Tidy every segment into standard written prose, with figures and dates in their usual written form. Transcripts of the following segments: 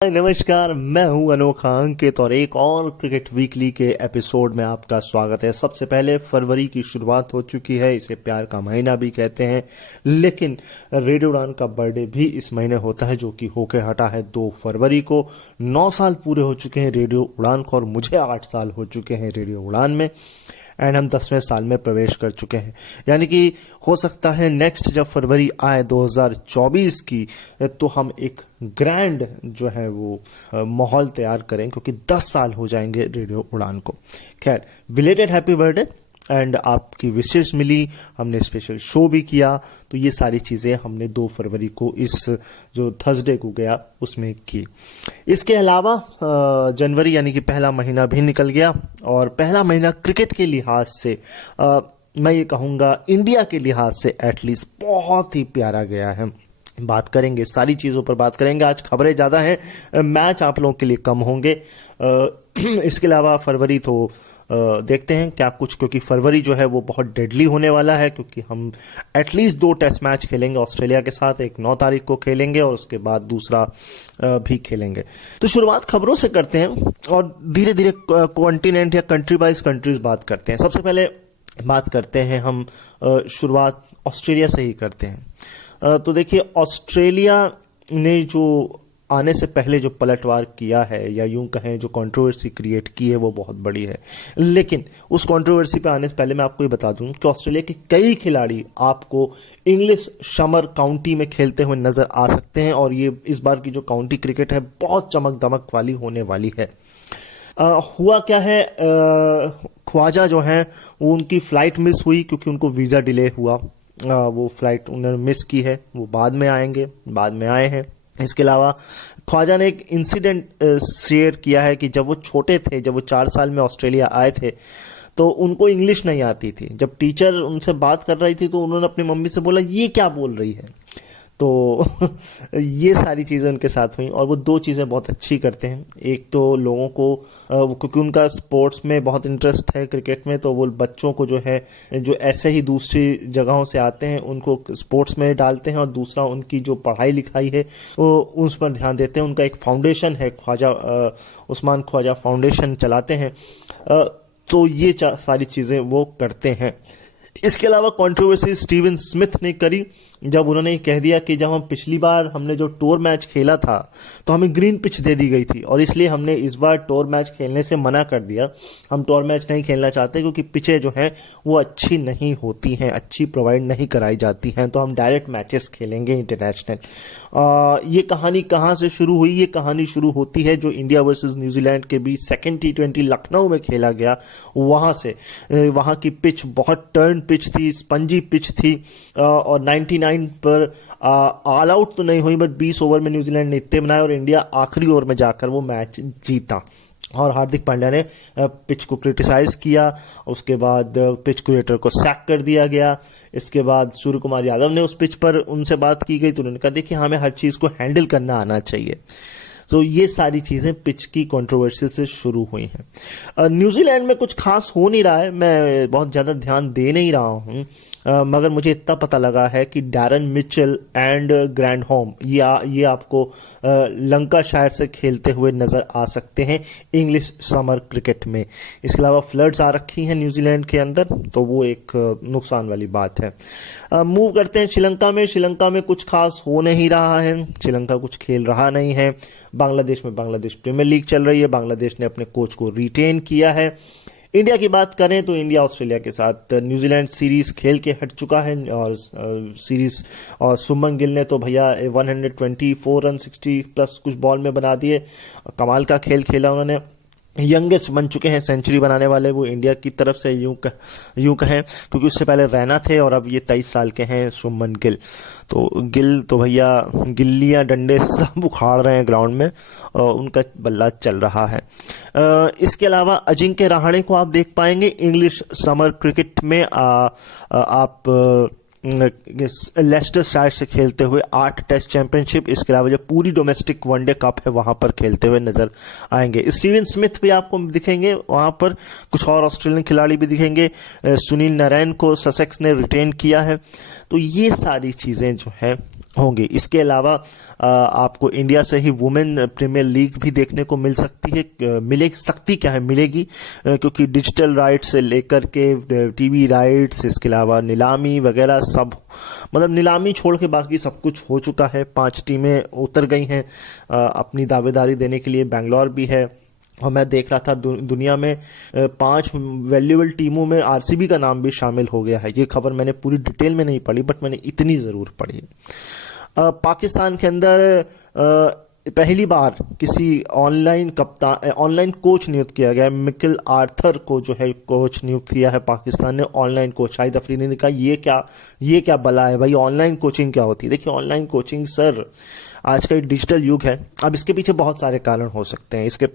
हाय नमस्कार, मैं हूं अनोखा अंकित और एक और क्रिकेट वीकली के एपिसोड में आपका स्वागत है। सबसे पहले फरवरी की शुरुआत हो चुकी है, इसे प्यार का महीना भी कहते हैं, लेकिन रेडियो उड़ान का बर्थडे भी इस महीने होता है जो कि होके हटा है 2 फरवरी को। 9 साल पूरे हो चुके हैं रेडियो उड़ान को और मुझे 8 साल हो चुके हैं रेडियो उड़ान में एंड हम 10वें साल में प्रवेश कर चुके हैं। यानी कि हो सकता है नेक्स्ट जब फरवरी आए 2024 की तो हम एक ग्रैंड जो है वो माहौल तैयार करें, क्योंकि 10 साल हो जाएंगे रेडियो उड़ान को। खैर, बिलेटेड हैप्पी बर्थडे एंड आपकी विशेष मिली, हमने स्पेशल शो भी किया, तो ये सारी चीज़ें हमने 2 फरवरी को इस जो थर्सडे को गया उसमें की। इसके अलावा जनवरी यानी कि पहला महीना भी निकल गया और पहला महीना क्रिकेट के लिहाज से मैं ये कहूँगा इंडिया के लिहाज से एटलीस्ट बहुत ही प्यारा गया है। बात करेंगे, सारी चीज़ों पर बात करेंगे। आज खबरें ज़्यादा हैं, मैच आप लोगों के लिए कम होंगे। इसके अलावा फरवरी तो देखते हैं क्या कुछ, क्योंकि फरवरी जो है वो बहुत डेडली होने वाला है, क्योंकि हम एटलीस्ट 2 टेस्ट मैच खेलेंगे ऑस्ट्रेलिया के साथ। एक 9 तारीख को खेलेंगे और उसके बाद दूसरा भी खेलेंगे। तो शुरुआत खबरों से करते हैं और धीरे धीरे कॉन्टिनेंट या कंट्री वाइज कंट्रीज बात करते हैं। सबसे पहले बात करते हैं हम, शुरुआत ऑस्ट्रेलिया से ही करते हैं। तो देखिए, ऑस्ट्रेलिया ने जो आने से पहले जो पलटवार किया है या यूं कहें जो कंट्रोवर्सी क्रिएट की है वो बहुत बड़ी है। लेकिन उस कंट्रोवर्सी पे आने से पहले मैं आपको ये बता दूं कि ऑस्ट्रेलिया के कई खिलाड़ी आपको इंग्लिश समर काउंटी में खेलते हुए नजर आ सकते हैं और ये इस बार की जो काउंटी क्रिकेट है बहुत चमक दमक वाली होने वाली है। हुआ क्या है, ख्वाजा जो हैं वो उनकी फ्लाइट मिस हुई क्योंकि उनको वीज़ा डिले हुआ। वो फ्लाइट उन्होंने मिस की है, वो बाद में आएंगे, बाद में आए हैं। इसके अलावा ख्वाजा ने एक इंसिडेंट शेयर किया है कि जब वो छोटे थे, जब वो 4 साल में ऑस्ट्रेलिया आए थे, तो उनको इंग्लिश नहीं आती थी। जब टीचर उनसे बात कर रही थी तो उन्होंने अपनी मम्मी से बोला ये क्या बोल रही है। तो ये सारी चीज़ें उनके साथ हुई और वो 2 चीज़ें बहुत अच्छी करते हैं। एक तो लोगों को क्योंकि उनका स्पोर्ट्स में बहुत इंटरेस्ट है, क्रिकेट में, तो वो बच्चों को जो है जो ऐसे ही दूसरी जगहों से आते हैं उनको स्पोर्ट्स में डालते हैं और दूसरा उनकी जो पढ़ाई लिखाई है वो उस पर ध्यान देते हैं। उनका एक फाउंडेशन है, ख्वाजा उस्मान ख्वाजा फाउंडेशन चलाते हैं। तो ये सारी चीज़ें वो करते हैं। इसके अलावा कंट्रोवर्सी स्टीवन स्मिथ ने करी जब उन्होंने कह दिया कि जब हम पिछली बार हमने जो टूर मैच खेला था तो हमें ग्रीन पिच दे दी गई थी और इसलिए हमने इस बार टूर मैच खेलने से मना कर दिया। हम टूर मैच नहीं खेलना चाहते क्योंकि पिचें जो हैं वो अच्छी नहीं होती हैं, अच्छी प्रोवाइड नहीं कराई जाती हैं, तो हम डायरेक्ट मैचेस खेलेंगे इंटरनेशनल। ये कहानी कहाँ से शुरू हुई? ये कहानी शुरू होती है जो इंडिया वर्सेस न्यूजीलैंड के बीच सेकेंड T20 लखनऊ में खेला गया, वहाँ से। वहाँ की पिच बहुत टर्न पिच थी, स्पंजी पिच थी और 99 पर ऑल आउट तो नहीं हुई, बट 20 ओवर में न्यूजीलैंड ने इतने बनाए और इंडिया आखिरी ओवर में जाकर वो मैच जीता। और हार्दिक पांड्या ने पिच को क्रिटिसाइज किया, उसके बाद पिच क्रिएटर को सैक कर दिया गया। इसके बाद सूर्य कुमार यादव ने उस पिच पर उनसे बात की गई तो उन्होंने कहा देखिए हमें हर चीज़ को हैंडल करना आना चाहिए। तो ये सारी चीज़ें पिच की कंट्रोवर्सी से शुरू हुई हैं। न्यूजीलैंड में कुछ खास हो नहीं रहा है, मैं बहुत ज़्यादा ध्यान दे नहीं रहा हूँ, मगर मुझे इतना पता लगा है कि डैरन मिचेल एंड ग्रैंडहोम ये आपको लंकाशायर से खेलते हुए नज़र आ सकते हैं इंग्लिश समर क्रिकेट में। इसके अलावा फ्लड्स आ रखी हैं न्यूजीलैंड के अंदर, तो वो एक नुकसान वाली बात है। मूव करते हैं श्रीलंका में। श्रीलंका में कुछ खास हो नहीं रहा है, श्रीलंका कुछ खेल रहा नहीं है। बांग्लादेश में बांग्लादेश प्रीमियर लीग चल रही है, बांग्लादेश ने अपने कोच को रिटेन किया है। इंडिया की बात करें तो इंडिया ऑस्ट्रेलिया के साथ न्यूजीलैंड सीरीज खेल के हट चुका है और सीरीज और शुभमन गिल ने तो भैया 124 रन 60 प्लस कुछ बॉल में बना दिए। कमाल का खेल खेला उन्होंने। यंगेस्ट बन चुके हैं सेंचुरी बनाने वाले वो इंडिया की तरफ से, यूं कहें, क्योंकि उससे पहले रैना थे और अब ये 23 साल के हैं शुभमन गिल। तो गिल तो भैया गिल्लियां डंडे सब उखाड़ रहे हैं ग्राउंड में और उनका बल्ला चल रहा है। इसके अलावा अजिंक्य रहाणे को आप देख पाएंगे इंग्लिश समर क्रिकेट में। आप लेस्टर साइड से खेलते हुए 8 टेस्ट चैंपियनशिप, इसके अलावा जो पूरी डोमेस्टिक वनडे कप है वहां पर खेलते हुए नजर आएंगे। स्टीवन स्मिथ भी आपको दिखेंगे वहां पर, कुछ और ऑस्ट्रेलियन खिलाड़ी भी दिखेंगे। सुनील नारायण को ससेक्स ने रिटेन किया है। तो ये सारी चीजें जो है होंगे। इसके अलावा आपको इंडिया से ही वुमेन प्रीमियर लीग भी देखने को मिल सकती है। मिले सकती क्या है, मिलेगी, क्योंकि डिजिटल राइट्स से लेकर के टीवी राइट्स, इसके अलावा नीलामी वगैरह सब, मतलब नीलामी छोड़ के बाकी सब कुछ हो चुका है। 5 टीमें उतर गई हैं अपनी दावेदारी देने के लिए, बैंगलोर भी है। और मैं देख रहा था दुनिया में 5 वैल्यूएबल टीमों में आरसीबी का नाम भी शामिल हो गया है। ये खबर मैंने पूरी डिटेल में नहीं पढ़ी, बट मैंने इतनी ज़रूर पढ़ी। पाकिस्तान के अंदर पहली बार किसी ऑनलाइन कोच नियुक्त किया गया है। मिकेल आर्थर को जो है कोच नियुक्त किया है पाकिस्तान ने, ऑनलाइन कोच। शाहिद अफरीदी ने कहा ये क्या बला है भाई, ऑनलाइन कोचिंग क्या होती है। देखिए ऑनलाइन कोचिंग सर, आज का डिजिटल युग है। अब इसके पीछे बहुत सारे कारण हो सकते हैं। इसके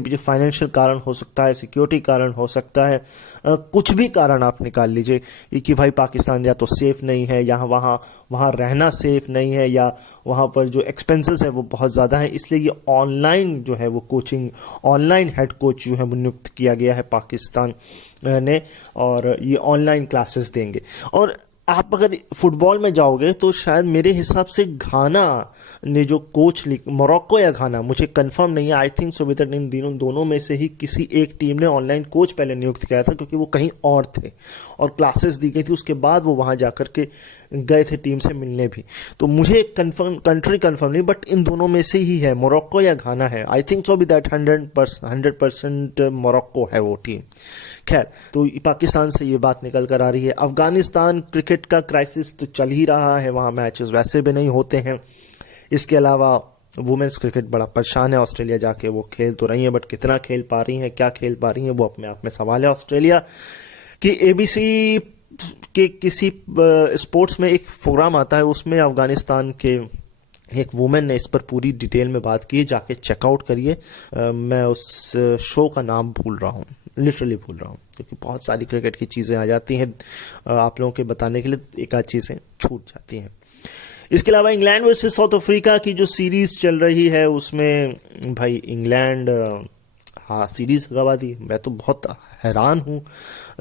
पीछे फाइनेंशियल कारण हो सकता है, सिक्योरिटी कारण हो सकता है, कुछ भी कारण आप निकाल लीजिए कि भाई पाकिस्तान या तो सेफ नहीं है, या वहाँ रहना सेफ नहीं है, या वहाँ पर जो एक्सपेंसेस है वो बहुत ज़्यादा है। इसलिए ये ऑनलाइन जो है वो कोचिंग, ऑनलाइन हेड कोच जो है वो नियुक्त किया गया है पाकिस्तान ने, और ये ऑनलाइन क्लासेस देंगे। और आप अगर फुटबॉल में जाओगे तो शायद मेरे हिसाब से घाना ने जो कोच मोरक्को या घाना, मुझे कंफर्म नहीं है, I think so with in दोनों में से ही किसी एक टीम ने ऑनलाइन कोच पहले नियुक्त किया था, क्योंकि वो कहीं और थे और क्लासेस दी गई थी। उसके बाद वो वहां जाकर के गए थे टीम से मिलने भी। तो मुझे कंट्री कंफर्म नहीं, बट इन दोनों में से ही है, मोरक्को या घाना है। I think so with that 100% Morocco है वो टीम। खैर, तो पाकिस्तान से ये बात निकल कर आ रही है। अफगानिस्तान क्रिकेट का क्राइसिस तो चल ही रहा है, वहाँ मैचेस वैसे भी नहीं होते हैं। इसके अलावा वुमेन्स क्रिकेट बड़ा परेशान है। ऑस्ट्रेलिया जाके वो खेल तो रही है, बट कितना खेल पा रही हैं, क्या खेल पा रही हैं, वो अपने आप में सवाल है। ऑस्ट्रेलिया की एबीसी के किसी स्पोर्ट्स में एक प्रोग्राम आता है, उसमें अफगानिस्तान के एक वुमेन ने इस पर पूरी डिटेल में बात की है, जाके चेकआउट करिए। मैं उस शो का नाम भूल रहा हूँ, लिटरली भूल रहा हूँ, क्योंकि बहुत सारी क्रिकेट की चीज़ें आ जाती हैं आप लोगों के बताने के लिए, एक आध चीज़ें छूट जाती हैं। इसके अलावा इंग्लैंड वर्सेस साउथ अफ्रीका की जो सीरीज चल रही है, उसमें भाई इंग्लैंड सीरीज गवा दी। मैं तो बहुत हैरान हूँ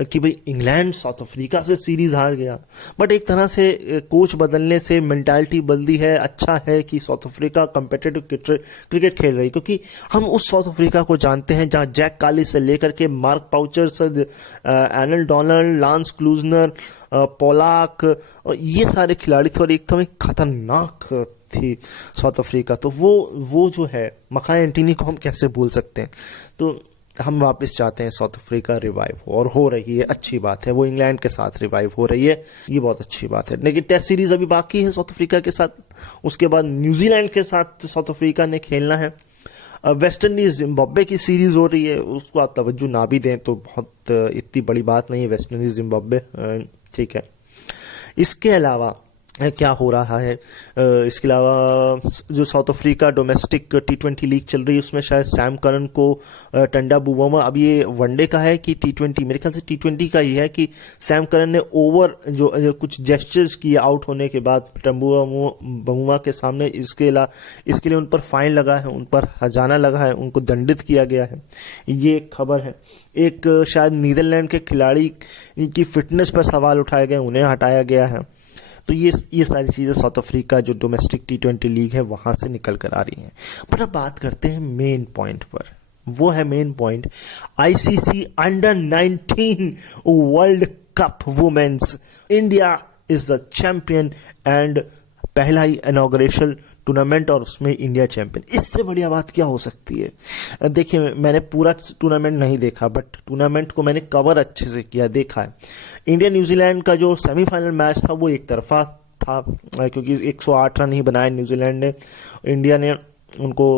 कि भाई इंग्लैंड साउथ अफ्रीका से सीरीज हार गया, बट एक तरह से कोच बदलने से मेंटालिटी बदली है। अच्छा है कि साउथ अफ्रीका कम्पिटिटिव क्रिकेट खेल रही, क्योंकि हम उस साउथ अफ्रीका को जानते हैं जहाँ जैक काली से लेकर के मार्क पाउचर, एनल डोनाल्ड, लांस क्लूजनर, पोलाक, ये सारे खिलाड़ी थे, और एकदम खतरनाक थी साउथ अफ्रीका। तो वो जो है मकाई एंटीनी को हम कैसे भूल सकते हैं। तो हम वापस चाहते हैं साउथ अफ्रीका रिवाइव हो, और हो रही है, अच्छी बात है। वो इंग्लैंड के साथ रिवाइव हो रही है, ये बहुत अच्छी बात है। लेकिन टेस्ट सीरीज अभी बाकी है साउथ अफ्रीका के साथ, उसके बाद न्यूजीलैंड के साथ साउथ अफ्रीका ने खेलना है। वेस्ट इंडीज जिम्बाब्वे की सीरीज हो रही है, उसको आप तवज्जो ना भी दें तो बहुत इतनी बड़ी बात नहीं है। वेस्ट इंडीज जिम्बाब्वे ठीक है। इसके अलावा क्या हो रहा है, इसके अलावा जो south Africa domestic T20 league चल रही है, उसमें शायद सैम करन को टंडा बुवामा, अब ये वनडे का है कि T20, मेरे ख्याल से T20 का ही है, कि सैम करन ने ओवर जो कुछ जेस्चर्स किए आउट होने के बाद बुवामा के सामने। इसके लिए उन पर फाइन लगा है, उन पर हजाना लगा है, उनको दंडित किया गया है, ये एक खबर है। एक शायद नीदरलैंड के खिलाड़ी की फिटनेस पर सवाल उठाए गए, उन्हें हटाया गया है। तो ये सारी चीज़ें साउथ अफ्रीका जो डोमेस्टिक T20 लीग है वहाँ से निकल कर आ रही हैं। पर अब बात करते हैं मेन पॉइंट पर, वो है main point ICC under nineteen world cup women's. India is the champion and पहला ही इनॉग्रेशन टूर्नामेंट, और उसमें इंडिया चैंपियन। इससे बढ़िया बात क्या हो सकती है। देखिए, मैंने पूरा टूर्नामेंट नहीं देखा, बट टूर्नामेंट को मैंने कवर अच्छे से किया, देखा है। इंडिया न्यूजीलैंड का जो सेमीफाइनल मैच था वो एक तरफा था, क्योंकि 108 रन ही बनाए न्यूजीलैंड ने। इंडिया ने उनको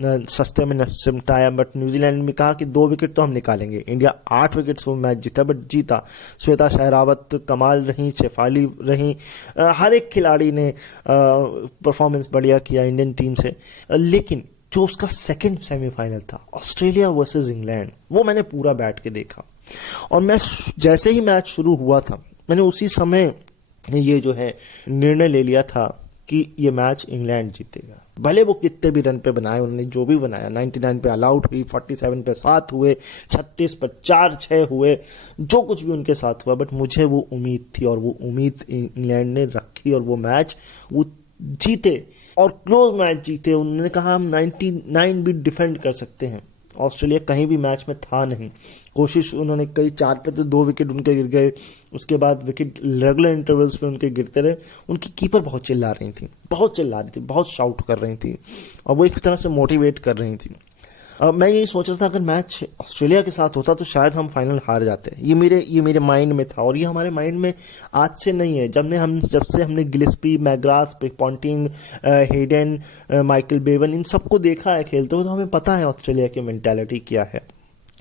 सस्ते में सिमटाया, बट न्यूजीलैंड में कहा कि 2 विकेट तो हम निकालेंगे। इंडिया 8 विकेट से मैच जीता, बट जीता। श्वेता शहरावत कमाल रही, शेफाली रही, हर एक खिलाड़ी ने परफॉर्मेंस बढ़िया किया इंडियन टीम से। लेकिन जो उसका सेकंड सेमीफाइनल था, ऑस्ट्रेलिया वर्सेस इंग्लैंड, वो मैंने पूरा बैठ के देखा, और मैं जैसे ही मैच शुरू हुआ था, मैंने उसी समय ये जो है निर्णय ले लिया था कि ये मैच इंग्लैंड जीतेगा। भले वो कितने भी रन पे बनाए, उन्होंने जो भी बनाया, 99 पे ऑल आउट हुई, 47 पे 7 हुए, 36 पर 4-6 हुए, जो कुछ भी उनके साथ हुआ, बट मुझे वो उम्मीद थी, और वो उम्मीद इंग्लैंड ने रखी, और वो मैच वो जीते और क्लोज मैच जीते। उन्होंने कहा हम 99 भी डिफेंड कर सकते हैं। ऑस्ट्रेलिया कहीं भी मैच में था नहीं, कोशिश उन्होंने कई, 4 पे तो 2 विकेट उनके गिर गए, उसके बाद विकेट रेगुलर इंटरवल्स पे उनके गिरते रहे। उनकी कीपर बहुत चिल्ला रही थी, बहुत शाउट कर रही थी और वो एक तरह से मोटिवेट कर रही थी। मैं यही सोच रहा था अगर मैच ऑस्ट्रेलिया के साथ होता तो शायद हम फाइनल हार जाते। ये मेरे माइंड में था और ये हमारे माइंड में आज से नहीं है। जब से हमने Gillespie, McGrath, Ponting, Hayden, Michael Bevan, इन सबको देखा है खेलते हुए, तो हमें पता है ऑस्ट्रेलिया की मेंटालिटी क्या है।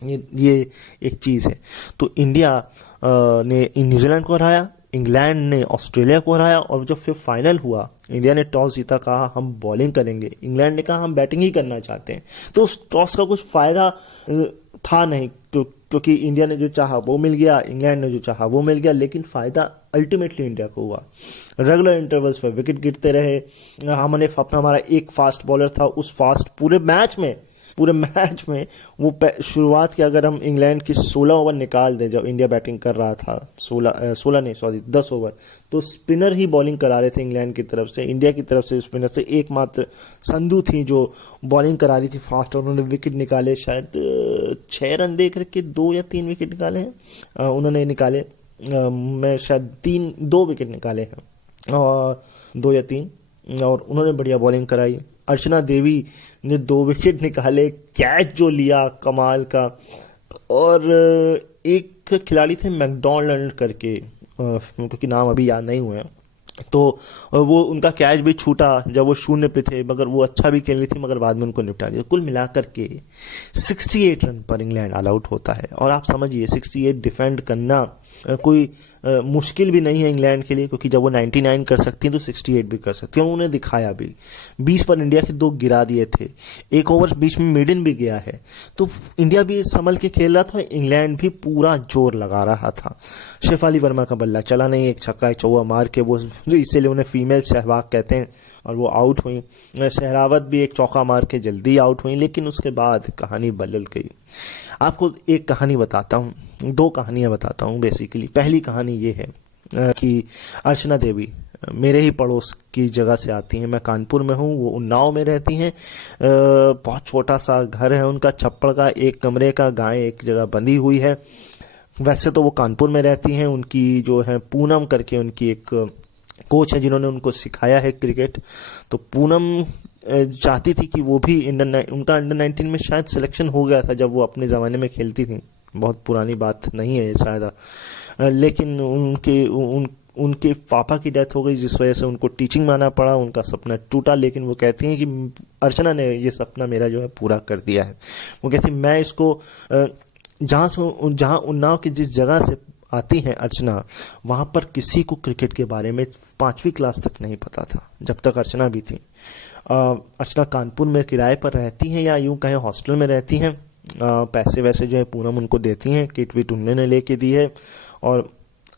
ये एक चीज़ है। तो इंडिया ने न्यूजीलैंड को हराया, इंग्लैंड ने ऑस्ट्रेलिया को हराया और जब फिर फाइनल हुआ, इंडिया ने टॉस जीता, कहा हम बॉलिंग करेंगे, इंग्लैंड ने कहा हम बैटिंग ही करना चाहते हैं। तो उस टॉस का कुछ फायदा था नहीं, क्योंकि इंडिया ने जो चाहा वो मिल गया, इंग्लैंड ने जो चाहा वो मिल गया, लेकिन फायदा अल्टीमेटली इंडिया को हुआ। रेगुलर इंटरवल्स पर विकेट गिरते रहे। हमारा एक फास्ट बॉलर था, उस फास्ट पूरे मैच में वो शुरुआत की, अगर हम इंग्लैंड की 16 ओवर निकाल दें, जब इंडिया बैटिंग कर रहा था, 10 ओवर, तो स्पिनर ही बॉलिंग करा रहे थे इंग्लैंड की तरफ से। इंडिया की तरफ से स्पिनर से एकमात्र संधू थी जो बॉलिंग करा रही थी फास्ट, और उन्होंने विकेट निकाले, शायद 6 रन दे करके 2 या 3 विकेट निकाले हैं उन्होंने निकाले। मैं शायद 2 विकेट निकाले हैं, और 2 या 3, और उन्होंने बढ़िया बॉलिंग कराई। अर्चना देवी ने 2 विकेट निकाले, कैच जो लिया कमाल का। और एक खिलाड़ी थे मैकडॉनल्ड करके, क्योंकि नाम अभी याद नहीं हुए, तो वो उनका कैच भी छूटा जब वो 0 पे थे, मगर वो अच्छा भी खेल रही थी, मगर बाद में उनको निपटा दिया। कुल मिलाकर के 68 रन पर इंग्लैंड ऑल आउट होता है। और आप समझिए 68 डिफेंड करना कोई मुश्किल भी नहीं है इंग्लैंड के लिए, क्योंकि जब वो 99 कर सकती हैं तो 68 भी कर सकती हैं। उन्होंने दिखाया भी। 20 पर इंडिया के 2 गिरा दिए थे, 1 ओवर बीच में मिडन भी गया है, तो इंडिया भी संभल के खेल रहा था, इंग्लैंड भी पूरा जोर लगा रहा था। शेफाली वर्मा का बल्ला चला नहीं, एक छक्का चौका मार के वो, इसीलिए उन्हें फीमेल सहवाग कहते हैं, और वो आउट हुई। सहरावत भी एक चौका मार के जल्दी आउट हुई, लेकिन उसके बाद कहानी बदल गई। आपको एक कहानी बताता हूँ, 2 कहानियां बताता हूँ बेसिकली। पहली कहानी ये है कि अर्चना देवी मेरे ही पड़ोस की जगह से आती हैं। मैं कानपुर में हूँ, वो उन्नाव में रहती हैं। बहुत छोटा सा घर है उनका, छप्पड़ का, 1 कमरे का, गाय एक जगह बंधी हुई है। वैसे तो वो कानपुर में रहती हैं। उनकी जो है पूनम करके उनकी एक कोच है जिन्होंने उनको सिखाया है क्रिकेट। तो पूनम चाहती थी कि वो भी उनका अंडर 19 में शायद सिलेक्शन हो गया था जब वो अपने ज़माने में खेलती थी। बहुत पुरानी बात नहीं है ये शायद, लेकिन उनके पापा की डेथ हो गई, जिस वजह से उनको टीचिंग में आना पड़ा। उनका सपना टूटा, लेकिन वो कहती हैं कि अर्चना ने ये सपना मेरा जो है पूरा कर दिया है। वो कहती मैं इसको जहाँ उन्नाव की जिस जगह से आती हैं अर्चना, वहाँ पर किसी को क्रिकेट के बारे में 5वीं क्लास तक नहीं पता था, जब तक अर्चना भी थी। अर्चना कानपुर में किराए पर रहती हैं, या यूँ कहें हॉस्टल में रहती हैं। पैसे वैसे जो है पूनम उनको देती हैं, किट विट उन्होंने लेके दी है। और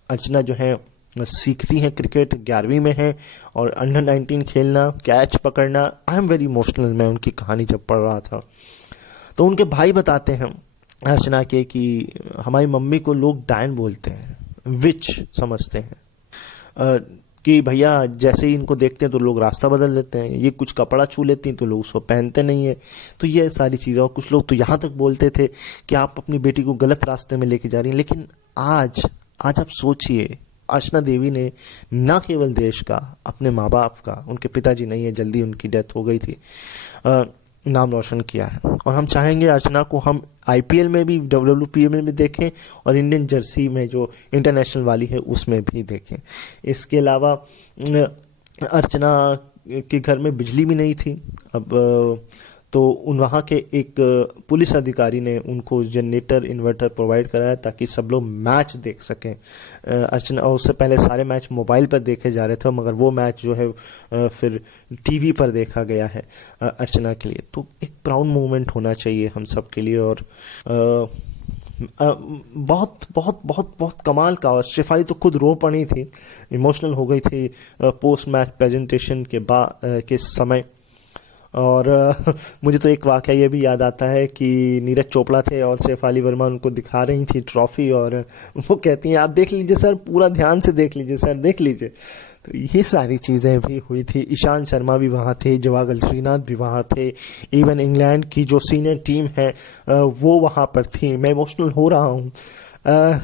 अर्चना जो है सीखती हैं क्रिकेट, 11वीं में है, और अंडर 19 खेलना, कैच पकड़ना। आई एम वेरी इमोशनल, मैं उनकी कहानी जब पढ़ रहा था तो उनके भाई बताते हैं अर्चना के कि हमारी मम्मी को लोग डायन बोलते हैं, विच समझते हैं, कि भैया जैसे ही इनको देखते हैं तो लोग रास्ता बदल लेते हैं, ये कुछ कपड़ा छू लेती हैं तो लोग उसको पहनते नहीं है। तो ये सारी चीज़ें, और कुछ लोग तो यहाँ तक बोलते थे कि आप अपनी बेटी को गलत रास्ते में लेके जा रही हैं। लेकिन आज आप सोचिए, अर्चना देवी ने न केवल देश का, अपने माँ बाप का, उनके पिताजी नहीं है, जल्दी उनकी डेथ हो गई थी, नाम रोशन किया है। और हम चाहेंगे अर्चना को हम IPL में भी, WPL में भी देखें, और इंडियन जर्सी में जो इंटरनेशनल वाली है उसमें भी देखें। इसके अलावा अर्चना के घर में बिजली भी नहीं थी। अब तो वहाँ के एक पुलिस अधिकारी ने उनको जनरेटर, इन्वर्टर प्रोवाइड कराया ताकि सब लोग मैच देख सकें। अर्चना, और उससे पहले सारे मैच मोबाइल पर देखे जा रहे थे, मगर वो मैच जो है फिर टीवी पर देखा गया है अर्चना के लिए। तो एक प्राउड मोमेंट होना चाहिए हम सब के लिए। और बहुत बहुत बहुत बहुत कमाल का। और शेफाली तो खुद रो पड़ी थी, इमोशनल हो गई थी पोस्ट मैच प्रेजेंटेशन के समय। और मुझे तो एक वाकया ये भी याद आता है कि नीरज चोपड़ा थे और शेफाली वर्मा उनको दिखा रही थी ट्रॉफी, और वो कहती हैं आप देख लीजिए सर, पूरा ध्यान से देख लीजिए सर, देख लीजिए। तो ये सारी चीज़ें भी हुई थी। ईशांत शर्मा भी वहाँ थे, जवागल श्रीनाथ भी वहाँ थे, इवन इंग्लैंड की जो सीनियर टीम है वो वहाँ पर थी। मैं इमोशनल हो रहा हूँ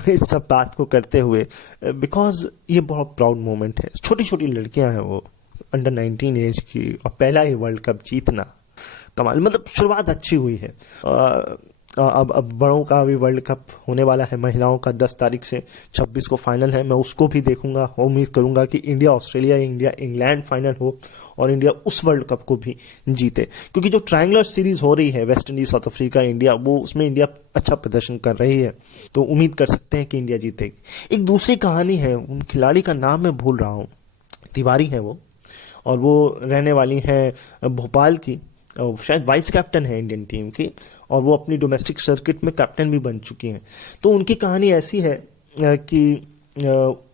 इस सब बात को करते हुए, बिकॉज ये बहुत प्राउड मोमेंट है। छोटी छोटी लड़कियां हैं वो, अंडर 19 एज की, और पहला ही वर्ल्ड कप जीतना कमाल, मतलब शुरुआत अच्छी हुई है। अब बड़ों का भी वर्ल्ड कप होने वाला है, महिलाओं का 10 तारीख से 26 को फाइनल है। मैं उसको भी देखूंगा, उम्मीद करूंगा कि India Australia, India England final हो और इंडिया उस वर्ल्ड कप को भी जीते, क्योंकि जो ट्रायंगुलर सीरीज हो रही है West Indies, south Africa, India, वो उसमें इंडिया अच्छा प्रदर्शन कर रही है, तो उम्मीद कर सकते हैं कि इंडिया जीतेगी। एक दूसरी कहानी है, उन खिलाड़ी का नाम मैं भूल रहा हूँ, तिवारी है वो, और वो रहने वाली हैं भोपाल की, शायद वाइस कैप्टन है इंडियन टीम की, और वो अपनी डोमेस्टिक सर्किट में कैप्टन भी बन चुकी हैं। तो उनकी कहानी ऐसी है कि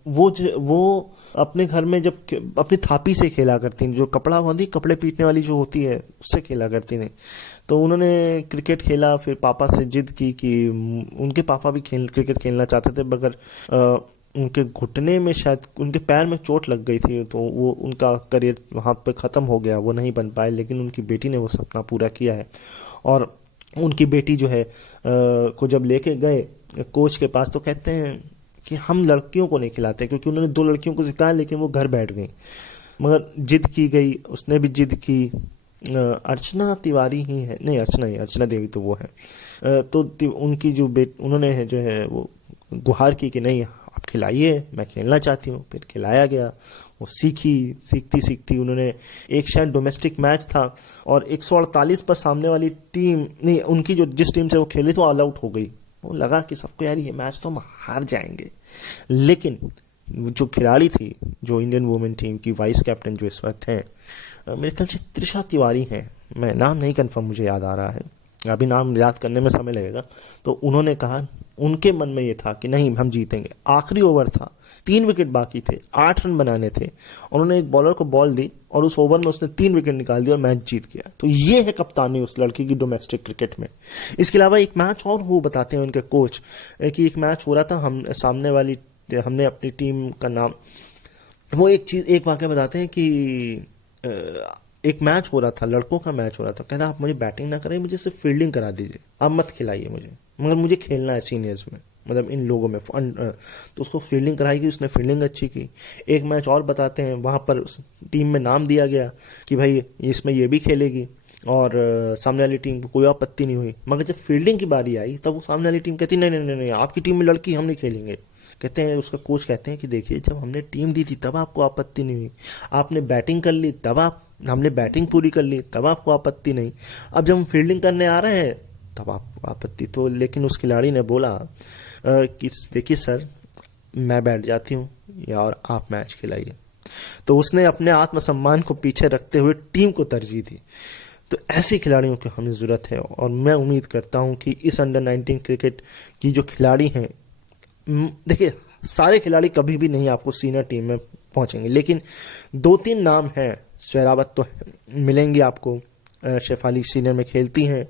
वो अपने घर में जब अपनी थापी से खेला करती थी, जो कपड़ा होती, कपड़े पीटने वाली जो होती है, उससे खेला करती थी। तो उन्होंने क्रिकेट खेला, फिर पापा से जिद की कि उनके पापा भी क्रिकेट खेलना चाहते थे, मगर उनके घुटने में, शायद उनके पैर में चोट लग गई थी, तो वो उनका करियर वहाँ पे ख़त्म हो गया, वो नहीं बन पाए। लेकिन उनकी बेटी ने वो सपना पूरा किया है, और उनकी बेटी जो है को जब लेके गए कोच के पास, तो कहते हैं कि हम लड़कियों को नहीं खिलाते, क्योंकि उन्होंने 2 लड़कियों को सिखाया, लेकिन वो घर बैठ गई। मगर जिद की गई, उसने भी जिद की। अर्चना तिवारी ही है, नहीं अर्चना ही, अर्चना देवी तो वो है। तो उनकी जो उन्होंने जो है वो गुहार की कि नहीं आप खिलाइए, मैं खेलना चाहती हूँ। फिर खिलाया गया, वो सीखती सीखती उन्होंने, एक शायद डोमेस्टिक मैच था और 148 पर सामने वाली टीम, नहीं उनकी जो जिस टीम से वो खेली तो ऑल आउट हो गई। वो लगा कि सबको यार ये मैच तो हम हार जाएंगे, लेकिन जो खिलाड़ी थी, जो इंडियन वुमेन टीम की वाइस कैप्टन जो इस वक्त है, मेरे ख्याल से त्रिशा तिवारी हैं, मैं नाम नहीं कंफर्म मुझे याद आ रहा है, अभी नाम याद करने में समय लगेगा। तो उन्होंने कहा, उनके मन में ये था कि नहीं हम जीतेंगे। आखिरी ओवर था, 3 विकेट बाकी थे, 8 रन बनाने थे, उन्होंने एक बॉलर को बॉल दी और उस ओवर में उसने 3 विकेट निकाल दिया और मैच जीत गया। तो ये है कप्तानी उस लड़की की डोमेस्टिक क्रिकेट में। इसके अलावा एक मैच और वो बताते हैं उनके कोच कि एक मैच हो रहा था, हमने अपनी टीम का नाम, वो एक वाकया बताते हैं कि एक मैच हो रहा था, लड़कों का मैच हो रहा था, कहता आप मुझे बैटिंग ना करें, मुझे सिर्फ फील्डिंग करा दीजिए, आप मत खिलाइए मुझे, मगर मुझे खेलना है सीनियर्स में, मतलब इन लोगों में। तो उसको फील्डिंग कराई गई, उसने फील्डिंग अच्छी की। एक मैच और बताते हैं, वहाँ पर टीम में नाम दिया गया कि भाई इसमें ये भी खेलेगी, और सामने वाली टीम को कोई आपत्ति नहीं हुई। मगर जब फील्डिंग की बारी आई तब वो सामने वाली टीम कहती नहीं नहीं नहीं नहीं, आपकी टीम में लड़की, हम नहीं खेलेंगे। कहते हैं, उसका कोच कहते हैं कि देखिए जब हमने टीम दी थी तब आपको आपत्ति नहीं हुई, आपने बैटिंग कर ली तब हमने बैटिंग पूरी कर ली तब आपको आपत्ति नहीं, अब जब हम फील्डिंग करने आ रहे हैं तब आपको आपत्ति। तो लेकिन उस खिलाड़ी ने बोला कि देखिए सर, मैं बैठ जाती हूँ या और आप मैच खिलाइए। तो उसने अपने आत्मसम्मान को पीछे रखते हुए टीम को तरजीह दी। तो ऐसे खिलाड़ियों की हमें ज़रूरत है, और मैं उम्मीद करता हूँ कि इस अंडर 19 क्रिकेट की जो खिलाड़ी हैं, देखिए सारे खिलाड़ी कभी भी नहीं आपको सीनियर टीम में पहुंचेंगे, लेकिन 2-3 नाम हैं, शेरावत तो मिलेंगे आपको, शेफाली सीनियर में खेलती हैं,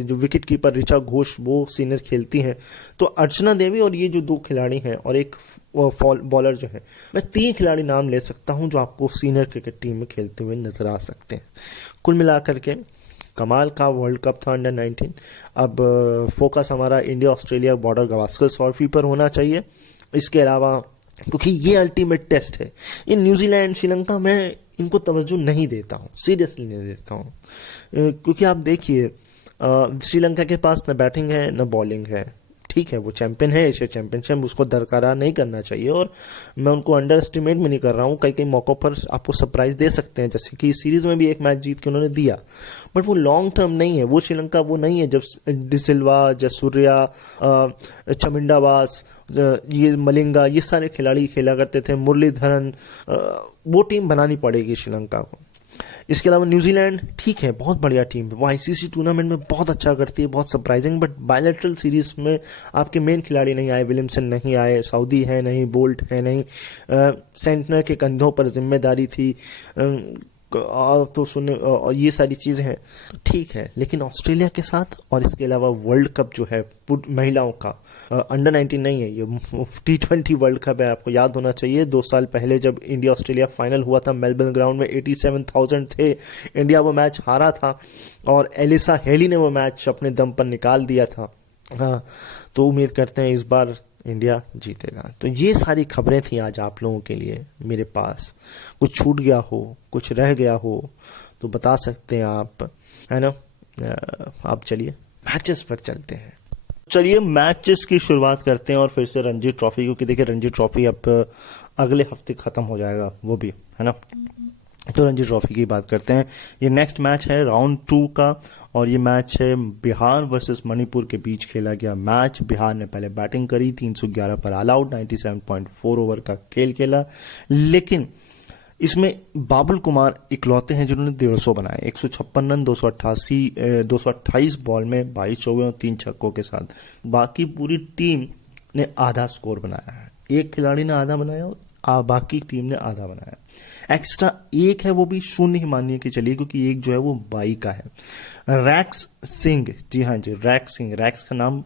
जो विकेट कीपर ऋचा घोष वो सीनियर खेलती हैं, तो अर्चना देवी और ये जो 2 खिलाड़ी हैं और एक बॉलर जो है, मैं 3 खिलाड़ी नाम ले सकता हूं जो आपको सीनियर क्रिकेट टीम में खेलते हुए नजर आ सकते हैं। कुल मिलाकर के कमाल का वर्ल्ड कप था अंडर 19। अब फोकस हमारा India Australia border Gavaskar trophy पर होना चाहिए। इसके अलावा क्योंकि ये अल्टीमेट टेस्ट है, ये न्यूजीलैंड श्रीलंका मैं इनको तवज्जो नहीं देता हूँ, सीरियसली नहीं देता हूँ, क्योंकि आप देखिए श्रीलंका के पास न बैटिंग है न बॉलिंग है। ठीक है वो चैंपियन है, एशिया चैंपियनशिप, उसको दरकारा नहीं करना चाहिए, और मैं उनको अंडर एस्टिमेट भी नहीं कर रहा हूँ। कई कई मौक़ों पर आपको सरप्राइज दे सकते हैं, जैसे कि सीरीज में भी एक मैच जीत के उन्होंने दिया, बट वो लॉन्ग टर्म नहीं है। वो श्रीलंका वो नहीं है जब डिसिल्वा, जसूर्या, चमिंडावास, ये मलिंगा, ये सारे खिलाड़ी खेला करते थे, मुरलीधरन, वो टीम बनानी पड़ेगी श्रीलंका को। इसके अलावा न्यूजीलैंड ठीक है, बहुत बढ़िया टीम है, वो आईसीसी टूर्नामेंट में बहुत अच्छा करती है, बहुत सरप्राइजिंग, बट बायलैटरल सीरीज में आपके मेन खिलाड़ी नहीं आए, विलियमसन नहीं आए, सऊदी है नहीं, बोल्ट है नहीं, सेंटनर के कंधों पर जिम्मेदारी थी, तो सुनने और ये सारी चीज़ें हैं तो ठीक है, लेकिन ऑस्ट्रेलिया के साथ और इसके अलावा वर्ल्ड कप जो है महिलाओं का अंडर 19 नहीं है, ये T20 वर्ल्ड कप है। आपको याद होना चाहिए 2 साल पहले जब इंडिया ऑस्ट्रेलिया फाइनल हुआ था मेलबर्न ग्राउंड में, 87,000 थे, इंडिया वो मैच हारा था और एलिसा हेली ने वो मैच अपने दम पर निकाल दिया था। हाँ, तो उम्मीद करते हैं इस बार इंडिया जीतेगा। तो ये सारी खबरें थी आज आप लोगों के लिए मेरे पास। कुछ छूट गया हो, कुछ रह गया हो तो बता सकते हैं आप, है ना। आप चलिए मैचेस पर चलते हैं। चलिए मैचेस की शुरुआत करते हैं और फिर से रणजी ट्रॉफी, क्योंकि देखिए रणजी ट्रॉफी अब अगले हफ्ते खत्म हो जाएगा वो भी, है ना। तो रणजी ट्रॉफी की बात करते हैं। ये नेक्स्ट मैच है राउंड 2 का और ये मैच है बिहार वर्सेस मणिपुर के बीच खेला गया मैच। बिहार ने पहले बैटिंग करी, 311 पर ऑल आउट, 97.4 ओवर का खेल खेला, लेकिन इसमें बाबुल कुमार इकलौते हैं जिन्होंने 150 बनाए, 156 रन 228 बॉल में 22 चौके और 3 छक्कों के साथ। बाकी पूरी टीम ने आधा स्कोर बनाया है, एक खिलाड़ी ने आधा बनाया, बाकी टीम ने आधा बनाया। एक्स्ट्रा एक है, वो भी शून्य ही मानिए कि चलिए, क्योंकि एक जो है वो 22 का है। रैक्स सिंह, जी हाँ जी, रैक्स सिंह, रैक्स का नाम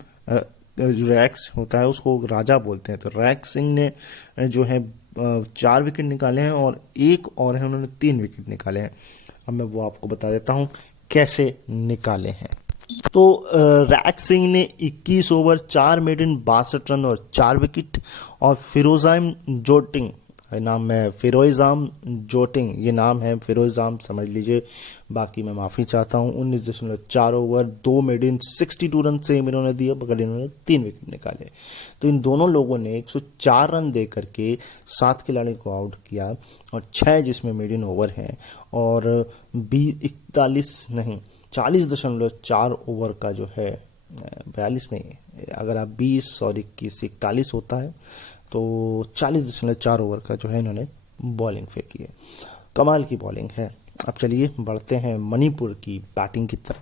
रैक्स होता है, उसको राजा बोलते हैं। तो रैक्स सिंह ने जो है 4 विकेट निकाले हैं और एक और है उन्होंने 3 विकेट निकाले हैं। अब मैं वो आपको बता देता हूं कैसे निकाले हैं। तो रैक्स सिंह ने 21 ओवर 4 मेडन 62 रन और 4 विकेट, और फिरोजाम जोटिंग, नाम है फिरोजाम जोटिंग, ये नाम है, फिरोजाम समझ लीजिए, बाकी मैं माफ़ी चाहता हूँ, 19.4 ओवर 2 मेडन 62 रन सेम इन्होंने दिए, मगर इन्होंने 3 विकेट निकाले। तो इन दोनों लोगों ने 104 रन दे करके 7 खिलाड़ी को आउट किया और 6 जिसमें मेडन ओवर हैं, और 40.4 ओवर का जो है, 42 नहीं, अगर आप 20 और 21 41 होता है, तो 40.4 ओवर का जो है इन्होंने बॉलिंग फेंकी है। कमाल की बॉलिंग है। अब चलिए बढ़ते हैं मणिपुर की बैटिंग की तरफ।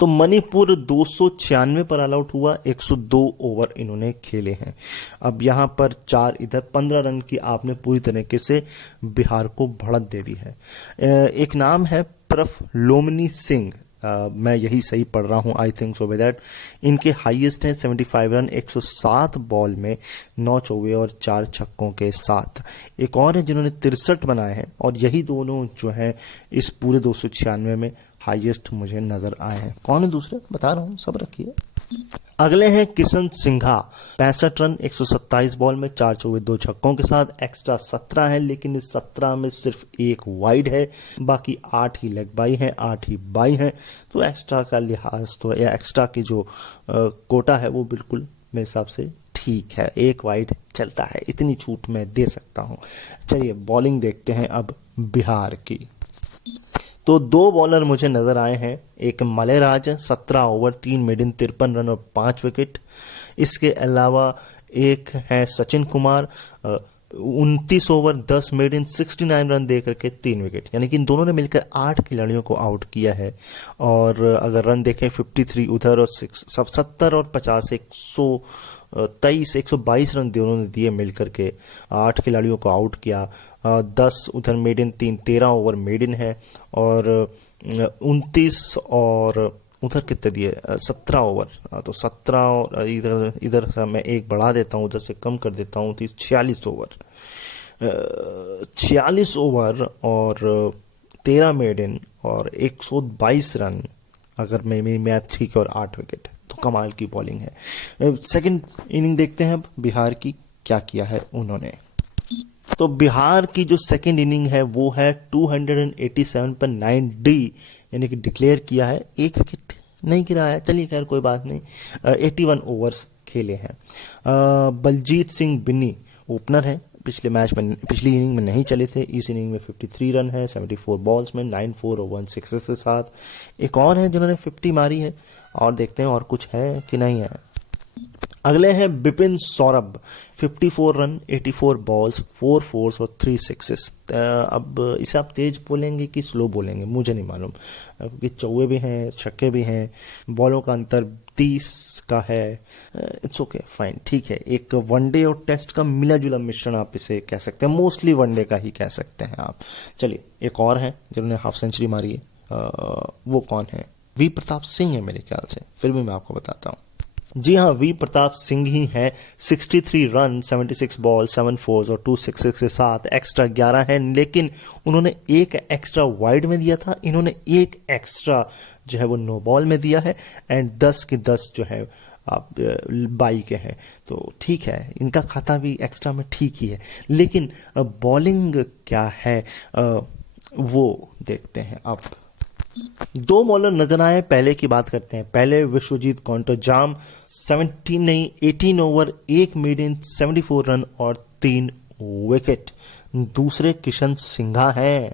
तो मणिपुर 296 पर ऑल आउट हुआ, 102 ओवर इन्होंने खेले हैं। अब यहाँ पर 4 इधर 15 रन की आपने पूरी तरीके से बिहार को बढ़त दे दी है। एक नाम है प्रफ लोमनी सिंह, मैं यही सही पढ़ रहा हूं, I think so by that. इनके हाईएस्ट हैं 75 रन 107 बॉल में 9 चौके और 4 छक्कों के साथ। एक और है जिन्होंने 63 बनाए हैं, और यही दोनों जो हैं इस पूरे 296 में हाईएस्ट मुझे नजर आए हैं। कौन है दूसरे, बता रहा हूं, सब रखिए। अगले हैं किशन सिंघा, 65 रन 127 बॉल में 4 चौके 2 छक्कों के साथ। एक्स्ट्रा 17 है, लेकिन इस 17 में सिर्फ एक वाइड है, बाकी 8 ही लेग बाई है, 8 ही बाई है। तो एक्स्ट्रा का लिहाज तो, या एक्स्ट्रा की जो कोटा है वो बिल्कुल मेरे हिसाब से ठीक है, एक वाइड चलता है, इतनी छूट मैं दे सकता हूं। चलिए बॉलिंग देखते हैं अब बिहार की। तो 2 बॉलर मुझे नजर आए हैं, एक मलयराज 17 ओवर 3 मेडन 53 रन और 5 विकेट। इसके अलावा एक है Sachin Kumar, 29 over 10 maiden 69 run दे करके 3 विकेट, यानी कि इन दोनों ने मिलकर 8 खिलाड़ियों को आउट किया है। और अगर रन देखें 53 उधर और 70 और 50, 122 रन उन्होंने दिए मिलकर के, 8 खिलाड़ियों को आउट किया। 10 उधर मेडन 13 ओवर मेडन है, और 29 और उधर कितने दिए, 17 ओवर, तो 17 और इधर मैं एक बढ़ा देता हूँ, उधर से कम कर देता हूँ, 46 ओवर, 46 ओवर और 13 मेडन और 122 रन, अगर मेरी मैथ ठीक है, और 8 विकेट। तो कमाल की बॉलिंग है। सेकंड इनिंग देखते हैं अब बिहार की क्या किया है उन्होंने। तो बिहार की जो सेकंड इनिंग है वो है 287 पर 9 डी, यानी कि डिक्लेयर किया है, एक विकेट नहीं गिराया, चलिए खैर कोई बात नहीं। 81 ओवर्स खेले हैं। बलजीत सिंह बिन्नी ओपनर है, पिछले इनिंग में नहीं चले थे, इस इनिंग में 53 रन है 74 बॉल्स में, 9-4 और 1 सिक्सेस के साथ। एक और है जिन्होंने 50 मारी है, और देखते हैं और कुछ है कि नहीं है। अगले हैं Bipin Saurabh, 54 run, 84 balls, 4 force और 3 सिक्सेस। अब इसे आप तेज बोलेंगे कि स्लो बोलेंगे मुझे नहीं मालूम, क्योंकि चौवे भी हैं, छक्के भी हैं, बॉलों का अंतर 30 का है। इट्स ओके, फाइन, ठीक है। एक वनडे और टेस्ट का मिला जुला मिश्रण आप इसे कह सकते हैं, मोस्टली वनडे का ही कह सकते हैं आप। चलिए, एक और है जिन्होंने हाफ सेंचुरी मारी है, वो कौन है? वी प्रताप सिंह है मेरे ख्याल से, फिर भी मैं आपको बताता हूँ। जी हाँ, वी प्रताप सिंह ही हैं। 63 रन, 76 बॉल, 7 फोर्स और 2 सिक्सेस के साथ एक्स्ट्रा 11 है, लेकिन उन्होंने एक एक्स्ट्रा वाइड में दिया था, इन्होंने एक एक्स्ट्रा जो है वो नो बॉल में दिया है, एंड 10 के 10 जो है आप बाई के हैं। तो ठीक है, इनका खाता भी एक्स्ट्रा में ठीक ही है, लेकिन बॉलिंग क्या है वो देखते हैं अब। दो बॉलर नजर आए, पहले की बात करते हैं। पहले विश्वजीत कौंटोजाम, 18 ओवर, 1 मेडन, 74 रन और 3 विकेट। दूसरे किशन सिंघा हैं,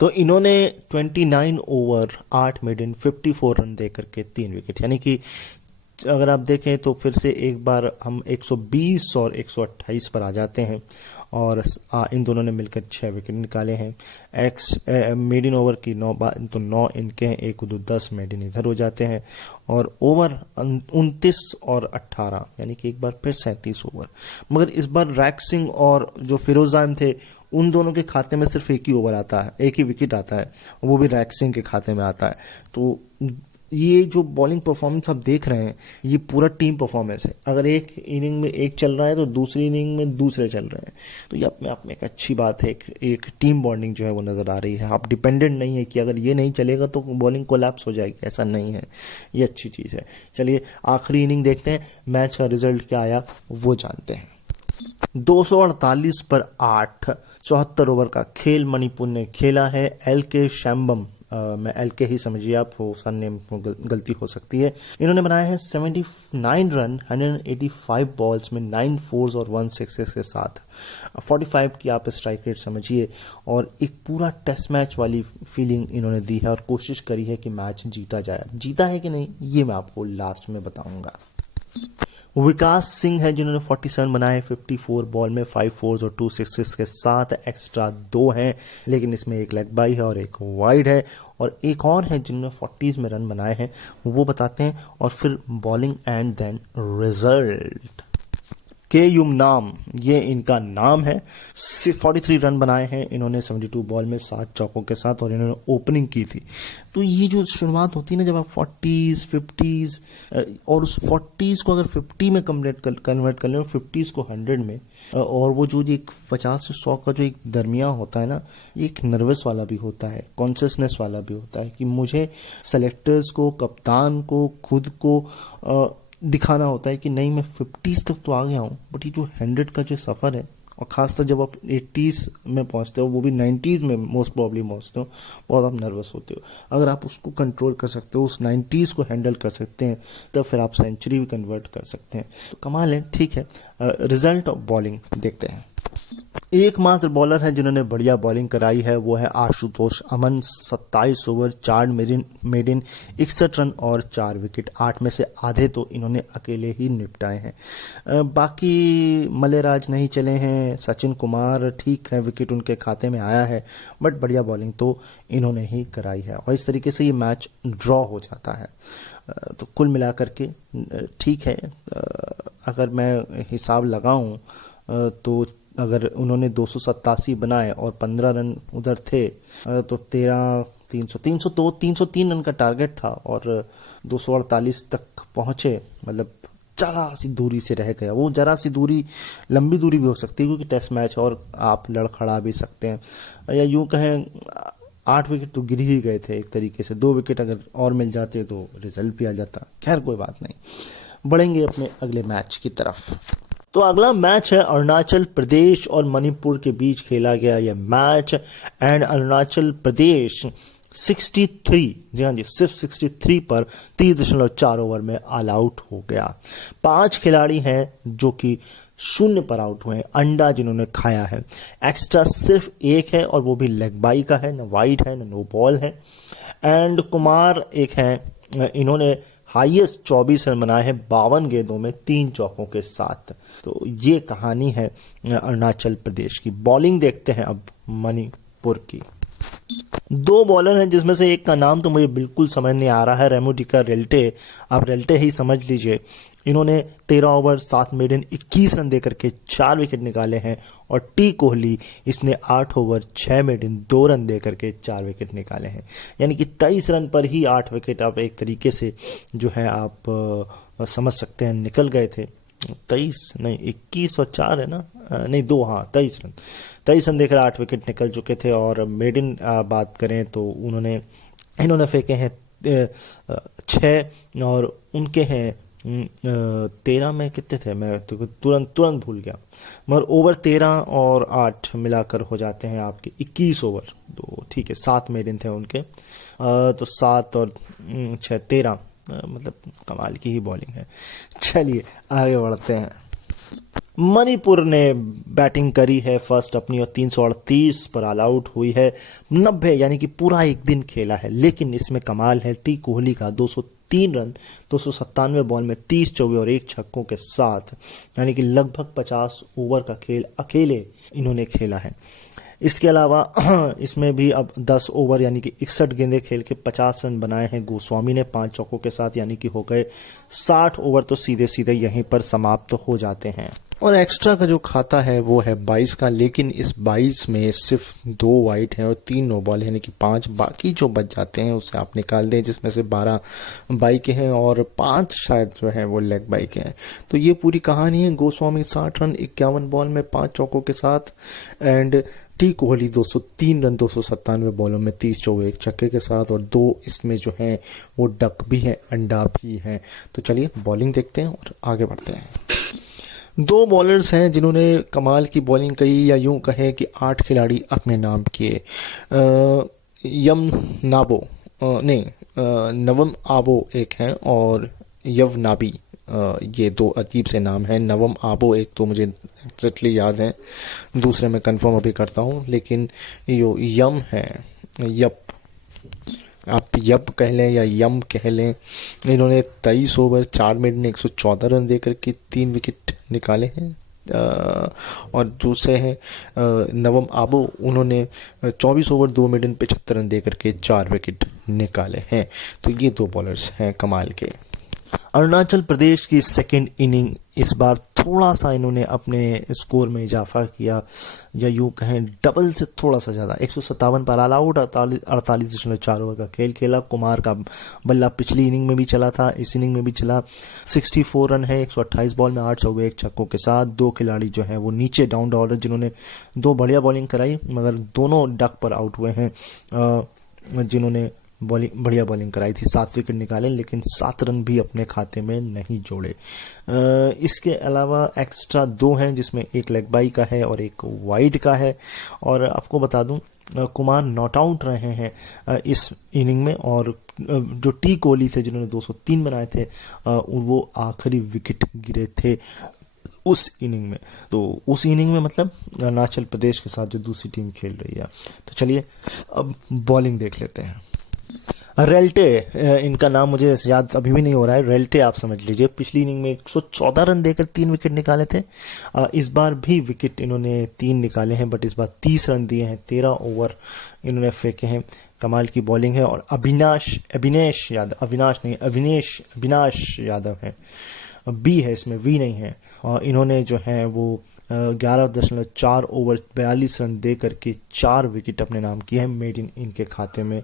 तो इन्होंने 29 ओवर, 8 मेडन, 54 रन देकर के 3 विकेट। यानी कि अगर आप देखें तो फिर से एक बार हम 120 और 128 पर आ जाते हैं, और इन दोनों ने मिलकर 6 विकेट निकाले हैं। मेडिन ओवर की 9 तो 9 इनके हैं, 1 2 10 मेडिन इधर हो जाते हैं, और ओवर 29 और 18, यानी कि एक बार फिर 37 ओवर। मगर इस बार रैक सिंह और जो फिरोजाम थे, उन दोनों के खाते में सिर्फ एक ही ओवर आता है, एक ही विकेट आता है, वो भी रैक सिंह के खाते में आता है। तो ये जो बॉलिंग परफॉर्मेंस आप देख रहे हैं, ये पूरा टीम परफॉर्मेंस है। अगर एक इनिंग में एक चल रहा है तो दूसरी इनिंग में दूसरे चल रहे हैं, तो ये अपने आप में एक अच्छी बात है। एक टीम बॉन्डिंग जो है वो नजर आ रही है। आप डिपेंडेंट नहीं है कि अगर ये नहीं चलेगा तो बॉलिंग कोलैप्स हो जाएगी, ऐसा नहीं है। ये अच्छी चीज है। चलिए आखिरी इनिंग देखते हैं, मैच का रिजल्ट क्या आया वो जानते हैं। 248 पर 8, 74 ओवर का खेल मणिपुर ने खेला है। LK शैम्बम, मैं LK ही समझिए आप, हो सरनेम गलती हो सकती है। इन्होंने बनाए हैं 79 रन, 185 बॉल्स में 9 फोर्स और 1 सिक्सेस के साथ। 45 की आप स्ट्राइक रेट समझिए, और एक पूरा टेस्ट मैच वाली फीलिंग इन्होंने दी है, और कोशिश करी है कि मैच जीता जाए। जीता है कि नहीं ये मैं आपको लास्ट में बताऊंगा। विकास सिंह है जिन्होंने 47 बनाए, 54 बॉल में 5 फोर्स और 2 सिक्सेस के साथ। एक्स्ट्रा 2 हैं, लेकिन इसमें एक लेग बाई है और एक वाइड है। और एक और है जिन्होंने 40s में रन बनाए हैं, वो बताते हैं, और फिर बॉलिंग एंड देन रिजल्ट। के युमनाम, ये इनका नाम है। 43 रन बनाए हैं इन्होंने 72 बॉल में 7 चौकों के साथ, और इन्होंने ओपनिंग की थी। तो ये जो शुरुआत होती है ना, जब आप 40s 50s और उस 40s को अगर 50 में कन्वर्ट कर लें और 50s को 100 में, और वो जो एक 50 से 100 का जो एक दरमिया होता है ना, ये एक नर्वस वाला भी होता है, कॉन्शियसनेस वाला भी होता है, कि मुझे सेलेक्टर्स को, कप्तान को, खुद को दिखाना होता है कि नहीं मैं 50s तक तो आ गया हूँ, बट ये जो 100 का जो सफ़र है, और खासकर जब आप 80s में पहुंचते हो, वो भी 90s में मोस्ट प्रॉब्ली पहुंचते हो, बहुत आप नर्वस होते हो। अगर आप उसको कंट्रोल कर सकते हो, उस 90s को हैंडल कर सकते हैं, तब फिर आप सेंचुरी भी कन्वर्ट कर सकते हैं। तो कमाल है, ठीक है। रिजल्ट ऑफ बॉलिंग देखते हैं। एकमात्र बॉलर है जिन्होंने बढ़िया बॉलिंग कराई है, वो है Ashutosh Aman. 27 over, 4 maiden, 61 run और 4 विकेट। 8 में से आधे तो इन्होंने अकेले ही निपटाए हैं। बाकी मलेराज नहीं चले हैं, सचिन कुमार ठीक है, विकेट उनके खाते में आया है, बट बढ़िया बॉलिंग तो इन्होंने ही कराई है, और इस तरीके से ये मैच ड्रॉ हो जाता है। तो कुल मिलाकर के ठीक है। अगर मैं हिसाब लगाऊं तो अगर उन्होंने 287 बनाए और 15 रन उधर थे, तो 303 रन का टारगेट था, और 248 तक पहुंचे, मतलब जरा सी दूरी से रह गया। वो जरा सी दूरी लंबी दूरी भी हो सकती है, क्योंकि टेस्ट मैच और आप लड़खड़ा भी सकते हैं, या यूं कहें 8 विकेट तो गिर ही गए थे एक तरीके से। 2 विकेट अगर और मिल जाते तो रिजल्ट भी आ जाता। खैर कोई बात नहीं, बढ़ेंगे अपने अगले मैच की तरफ। तो अगला मैच है अरुणाचल प्रदेश और मणिपुर के बीच खेला गया यह मैच, एंड अरुणाचल प्रदेश 63, जी हाँ जी, सिर्फ 63 पर 30.4 ओवर में ऑल आउट हो गया। 5 खिलाड़ी हैं जो कि 0 पर आउट हुए हैं, अंडा जिन्होंने खाया है। एक्स्ट्रा सिर्फ 1 है, और वो भी लेग बाई का है, न वाइड है न नो बॉल है। एंड कुमार एक है, इन्होंने हाईएस्ट 24 रन बनाए हैं 52 गेंदों में 3 चौकों के साथ। तो ये कहानी है अरुणाचल प्रदेश की। बॉलिंग देखते हैं अब मणिपुर की। दो बॉलर हैं जिसमें से एक का नाम तो मुझे बिल्कुल समझ नहीं आ रहा है, रेमुडिका रेल्टे। आप रेल्टे ही समझ लीजिए। इन्होंने 13 ओवर 7 मेडन 21 रन देकर के 4 विकेट निकाले हैं। और टी कोहली, इसने 8 ओवर 6 मेडन 2 रन देकर के 4 विकेट निकाले हैं। यानी कि 23 रन पर ही 8 विकेट आप एक तरीके से जो है आप समझ सकते हैं निकल गए थे। 23 नहीं 21 और 4 है ना, नहीं 2, हाँ 23 रन देकर 8 विकेट निकल चुके थे। और मेडन बात करें तो इन्होंने फेंके हैं 6 और उनके हैं 13 में कितने थे, मैं तो तुरंत भूल गया, मगर ओवर 13 और 8 मिलाकर हो जाते हैं आपके 21 ओवर। तो ठीक है 7 मेडन थे उनके, तो 7 और 6 13, मतलब कमाल की ही बॉलिंग है। चलिए आगे बढ़ते हैं। मणिपुर ने बैटिंग करी है फर्स्ट अपनी और 338 पर ऑल आउट हुई है। 90 यानी कि पूरा एक दिन खेला है। लेकिन इसमें कमाल है टी कोहली का 203 रन 297 बॉल में 30 चौके और 1 छक्कों के साथ, यानी कि लगभग 50 ओवर का खेल अकेले इन्होंने खेला है। इसके अलावा इसमें भी अब 10 ओवर यानी कि 61 गेंदें खेल के 50 रन बनाए हैं गोस्वामी ने 5 चौकों के साथ, यानी कि हो गए 60 ओवर। तो सीधे सीधे यहीं पर समाप्त हो जाते हैं। और एक्स्ट्रा का जो खाता है वो है 22 का, लेकिन इस 22 में सिर्फ 2 वाइड हैं और 3 नो बॉल, यानी कि 5 बाकी जो बच जाते हैं उसे आप निकाल दें, जिसमें से 12 बाई के हैं और 5 शायद जो है वो लेग बाई के हैं। तो ये पूरी कहानी है। गोस्वामी 60 रन 51 बॉल में 5 चौकों के साथ, एंड टी कोहली 203 रन 297 बॉलों में 30 चौके 1 छक्के के साथ, और 2 इसमें जो हैं वो डक भी हैं, अंडा भी हैं। तो चलिए बॉलिंग देखते हैं और आगे बढ़ते हैं। 2 बॉलर्स हैं जिन्होंने कमाल की बॉलिंग की, या यूं कहें कि 8 खिलाड़ी अपने नाम किए। नवम आबो एक हैं और यव नाबी, ये 2 अजीब से नाम हैं। नवम आबो एक तो मुझे एग्जैक्टली याद है, दूसरे में कंफर्म अभी करता हूँ, लेकिन यो यम है, यप आप यप कह लें या यम कह लें। इन्होंने 23 ओवर 4 मिनट में 114 रन देकर के 3 विकेट निकाले हैं। और दूसरे हैं नवम आबो, उन्होंने 24 ओवर 2 मिनट 75 रन देकर के 4 विकेट निकाले हैं। तो ये 2 बॉलर्स हैं कमाल के। अरुणाचल प्रदेश की सेकेंड इनिंग इस बार थोड़ा सा इन्होंने अपने स्कोर में इजाफा किया, या यूं कहें डबल से थोड़ा सा ज़्यादा। 157 पर ऑल आउट, 48.4 ओवर का खेल खेला। कुमार का बल्ला पिछली इनिंग में भी चला था, इस इनिंग में भी चला। 64 रन है 128 बॉल में 8 चौके 1 छक्कों के साथ। 2 खिलाड़ी जो है वो नीचे डाउन द ऑर्डर, जिन्होंने 2 बढ़िया बॉलिंग कराई, मगर दोनों डक पर आउट हुए हैं। जिन्होंने बढ़िया बॉलिंग कराई थी, 7 विकेट निकाले, लेकिन 7 रन भी अपने खाते में नहीं जोड़े। इसके अलावा एक्स्ट्रा 2 हैं, जिसमें एक लेग बाई का है और एक वाइड का है। और आपको बता दूं कुमार नॉट आउट रहे हैं इस इनिंग में, और जो टी कोहली थे जिन्होंने 203 बनाए थे, वो आखिरी विकेट गिरे थे उस इनिंग में। तो उस इनिंग में मतलब अरुणाचल प्रदेश के साथ जो दूसरी टीम खेल रही है। तो चलिए अब बॉलिंग देख लेते हैं। रेल्टे, इनका नाम मुझे याद अभी भी नहीं हो रहा है, रेल्टे आप समझ लीजिए। पिछली इनिंग में 114 रन देकर 3 विकेट निकाले थे। इस बार भी विकेट इन्होंने 3 निकाले हैं, बट इस बार 30 रन दिए हैं, 13 ओवर इन्होंने फेंके हैं। कमाल की बॉलिंग है। और अविनेश यादव है, बी है इसमें, वी नहीं है। और इन्होंने जो है वो 11.4 ओवर 42 रन दे करके 4 विकेट अपने नाम किए हैं। मेड इन इनके खाते में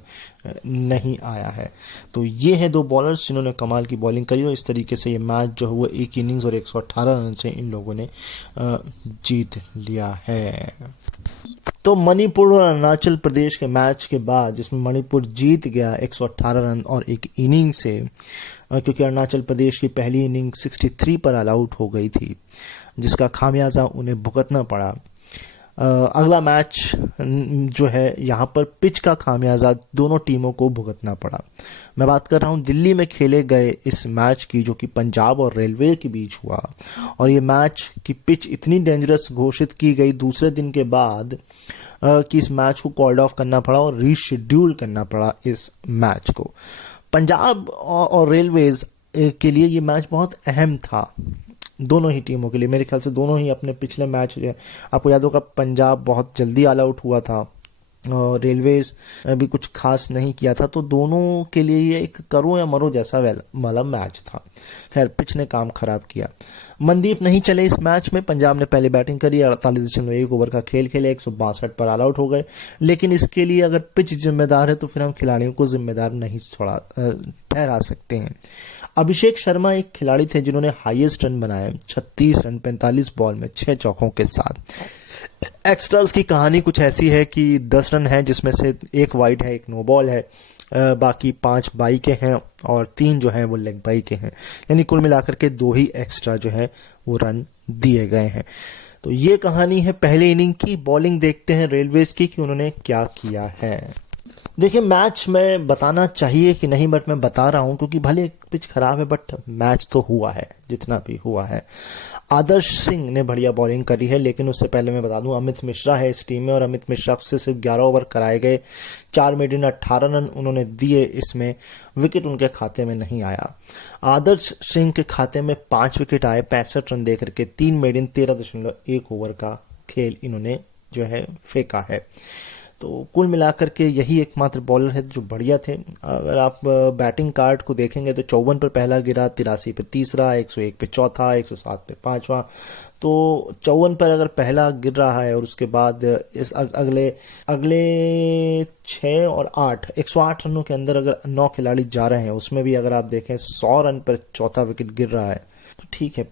नहीं आया है। तो ये हैं 2 बॉलर्स जिन्होंने कमाल की बॉलिंग करी, और इस तरीके से ये मैच जो हुआ 1 इनिंग्स और 118 रन से इन लोगों ने जीत लिया है। तो मणिपुर और अरुणाचल प्रदेश के मैच के बाद, जिसमें मणिपुर जीत गया 118 रन और 1 इनिंग से, क्योंकि अरुणाचल प्रदेश की पहली इनिंग 63 पर ऑल आउट हो गई थी, जिसका खामियाजा उन्हें भुगतना पड़ा। अगला मैच जो है यहाँ पर पिच का खामियाजा दोनों टीमों को भुगतना पड़ा। मैं बात कर रहा हूँ दिल्ली में खेले गए इस मैच की, जो कि पंजाब और रेलवे के बीच हुआ। और ये मैच की पिच इतनी डेंजरस घोषित की गई दूसरे दिन के बाद कि इस मैच को कॉल्ड ऑफ करना पड़ा और रीशेड्यूल करना पड़ा इस मैच को। पंजाब और रेलवेज के लिए ये मैच बहुत अहम था, दोनों ही टीमों के लिए। मेरे ख्याल से दोनों ही अपने पिछले मैच, आपको याद होगा पंजाब बहुत जल्दी ऑल आउट हुआ था और रेलवेज भी कुछ खास नहीं किया था, तो दोनों के लिए ये एक करो या मरो जैसा वाला मैच था। खैर पिच ने काम खराब किया, मनदीप नहीं चले इस मैच में। पंजाब ने पहले बैटिंग करी, 48.1 ओवर का खेल खेले, 162 पर ऑल आउट हो गए। लेकिन इसके लिए अगर पिच जिम्मेदार है तो फिर हम खिलाड़ियों को जिम्मेदार नहीं ठहरा सकते हैं। अभिषेक शर्मा एक खिलाड़ी थे जिन्होंने हाईएस्ट रन बनाए, 36 रन 45 बॉल में 6 चौकों के साथ। एक्स्ट्रास की कहानी कुछ ऐसी है कि 10 रन है जिसमें से एक वाइड है, एक नो बॉल है, बाकी 5 बाई के हैं और 3 जो हैं वो लेग बाई के हैं, यानी कुल मिलाकर के 2 ही एक्स्ट्रा जो है वो रन दिए गए हैं। तो ये कहानी है पहले इनिंग की। बॉलिंग देखते हैं रेलवेज की कि उन्होंने क्या किया है। देखिए मैच में बताना चाहिए कि नहीं, बट मैं बता रहा हूं क्योंकि भले पिच खराब है बट मैच तो हुआ है जितना भी हुआ है। आदर्श सिंह ने बढ़िया बॉलिंग करी है, लेकिन उससे पहले मैं बता दूं अमित मिश्रा है इस टीम में और अमित मिश्रा से सिर्फ 11 ओवर कराए गए, 4 मेडन 18 रन उन्होंने दिए, इसमें विकेट उनके खाते में नहीं आया। आदर्श सिंह के खाते में 5 विकेट आए 65 रन देकर के, 3 मेडन 13.1 ओवर का खेल इन्होंने जो है फेंका है। तो कुल मिलाकर के यही एकमात्र बॉलर है जो बढ़िया थे। अगर आप बैटिंग कार्ड को देखेंगे तो 54 पर पहला गिरा, 83 पे तीसरा, 101 पे चौथा, 107 पे पांचवा। तो 54 पर अगर पहला गिर रहा है और उसके बाद इस अगले 6 और 8 108 रनों के अंदर अगर 9 खिलाड़ी जा रहे हैं, उसमें भी अगर आप देखें 100 रन पर चौथा विकेट गिर रहा है, तो ठीक है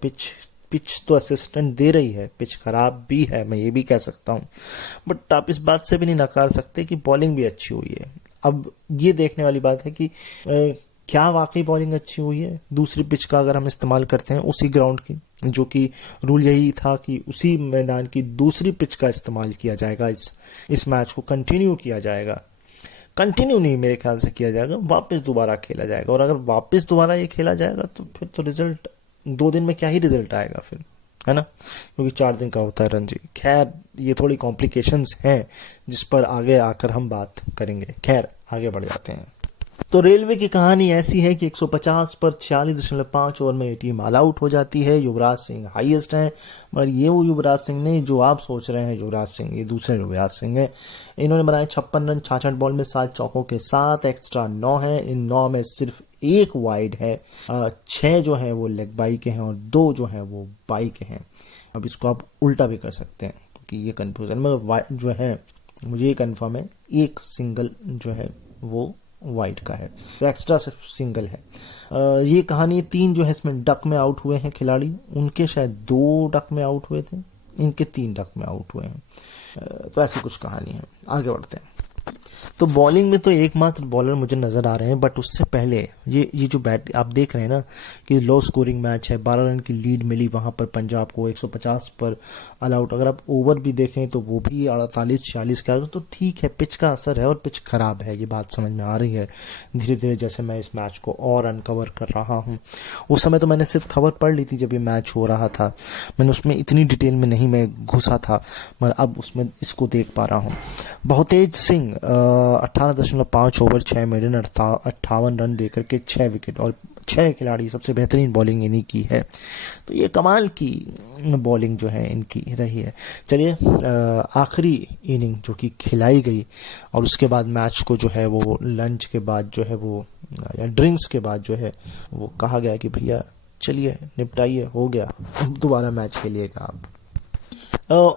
पिच तो असिस्टेंट दे रही है, पिच खराब भी है, मैं ये भी कह सकता हूँ, बट आप इस बात से भी नहीं नकार सकते कि बॉलिंग भी अच्छी हुई है। अब ये देखने वाली बात है कि क्या वाकई बॉलिंग अच्छी हुई है। दूसरी पिच का अगर हम इस्तेमाल करते हैं उसी ग्राउंड की, जो कि रूल यही था कि उसी मैदान की दूसरी पिच का इस्तेमाल किया जाएगा, इस मैच को कंटिन्यू किया जाएगा। कंटिन्यू नहीं मेरे ख्याल से किया जाएगा, वापस दोबारा खेला जाएगा। और अगर वापस दोबारा ये खेला जाएगा तो फिर तो रिजल्ट 2 दिन में क्या ही रिजल्ट आएगा फिर, है ना, क्योंकि 4 दिन का होता है रणजी। खैर ये थोड़ी कॉम्प्लिकेशंस हैं जिस पर आगे आकर हम बात करेंगे। खैर आगे बढ़ जाते हैं। तो रेलवे की कहानी ऐसी है कि 150 पर 46.5 ओवर में ये टीम ऑल आउट हो जाती है। युवराज सिंह हाईएस्ट हैं, मगर ये वो युवराज सिंह नहीं जो आप सोच रहे हैं युवराज सिंह, ये दूसरे युवराज सिंह है। इन्होंने बनाए 56 रन 66 बॉल में 7 चौकों के साथ, एक्स्ट्रा 9 है, इन 9 में सिर्फ 1 वाइड है, 6 जो है वो लेग बाई के हैं और 2 जो है वो बाई के हैं। अब इसको आप उल्टा भी कर सकते हैं क्योंकि ये कंफ्यूजन में जो है मुझे ये कन्फर्म है, एक सिंगल जो है वो वाइड का है, तो एक्स्ट्रा सिर्फ सिंगल है। ये कहानी 3 जो है इसमें डक में आउट हुए हैं खिलाड़ी, उनके शायद 2 डक में आउट हुए थे, इनके 3 डक में आउट हुए हैं। तो ऐसी कुछ कहानी है। आगे बढ़ते हैं। तो बॉलिंग में तो एकमात्र बॉलर मुझे नजर आ रहे हैं, बट उससे पहले ये जो बैट आप देख रहे हैं ना कि लो स्कोरिंग मैच है, 12 रन की लीड मिली वहां पर पंजाब को, 150 पर ऑल आउट। अगर आप ओवर भी देखें तो वो भी 48-46 का, तो ठीक है पिच का असर है और पिच खराब है, ये बात समझ में आ रही है धीरे धीरे जैसे मैं इस मैच को और अनकवर कर रहा हूँ। उस समय तो मैंने सिर्फ खबर पढ़ ली थी जब ये मैच हो रहा था, मैंने उसमें इतनी डिटेल में नहीं मैं घुसा था, मगर अब उसमें इसको देख पा रहा हूँ। बहुतेज सिंह 18.5 ओवर 6 मेडन 58 रन देकर के 6 विकेट और 6 खिलाड़ी, सबसे बेहतरीन बॉलिंग इन्हीं की है। तो ये कमाल की बॉलिंग जो है इनकी रही है। चलिए आखिरी इनिंग जो कि खिलाई गई और उसके बाद मैच को जो है वो लंच के बाद जो है वो या ड्रिंक्स के बाद जो है वो कहा गया कि भैया चलिए निपटाइए, हो गया, दोबारा मैच खेलिएगा आप।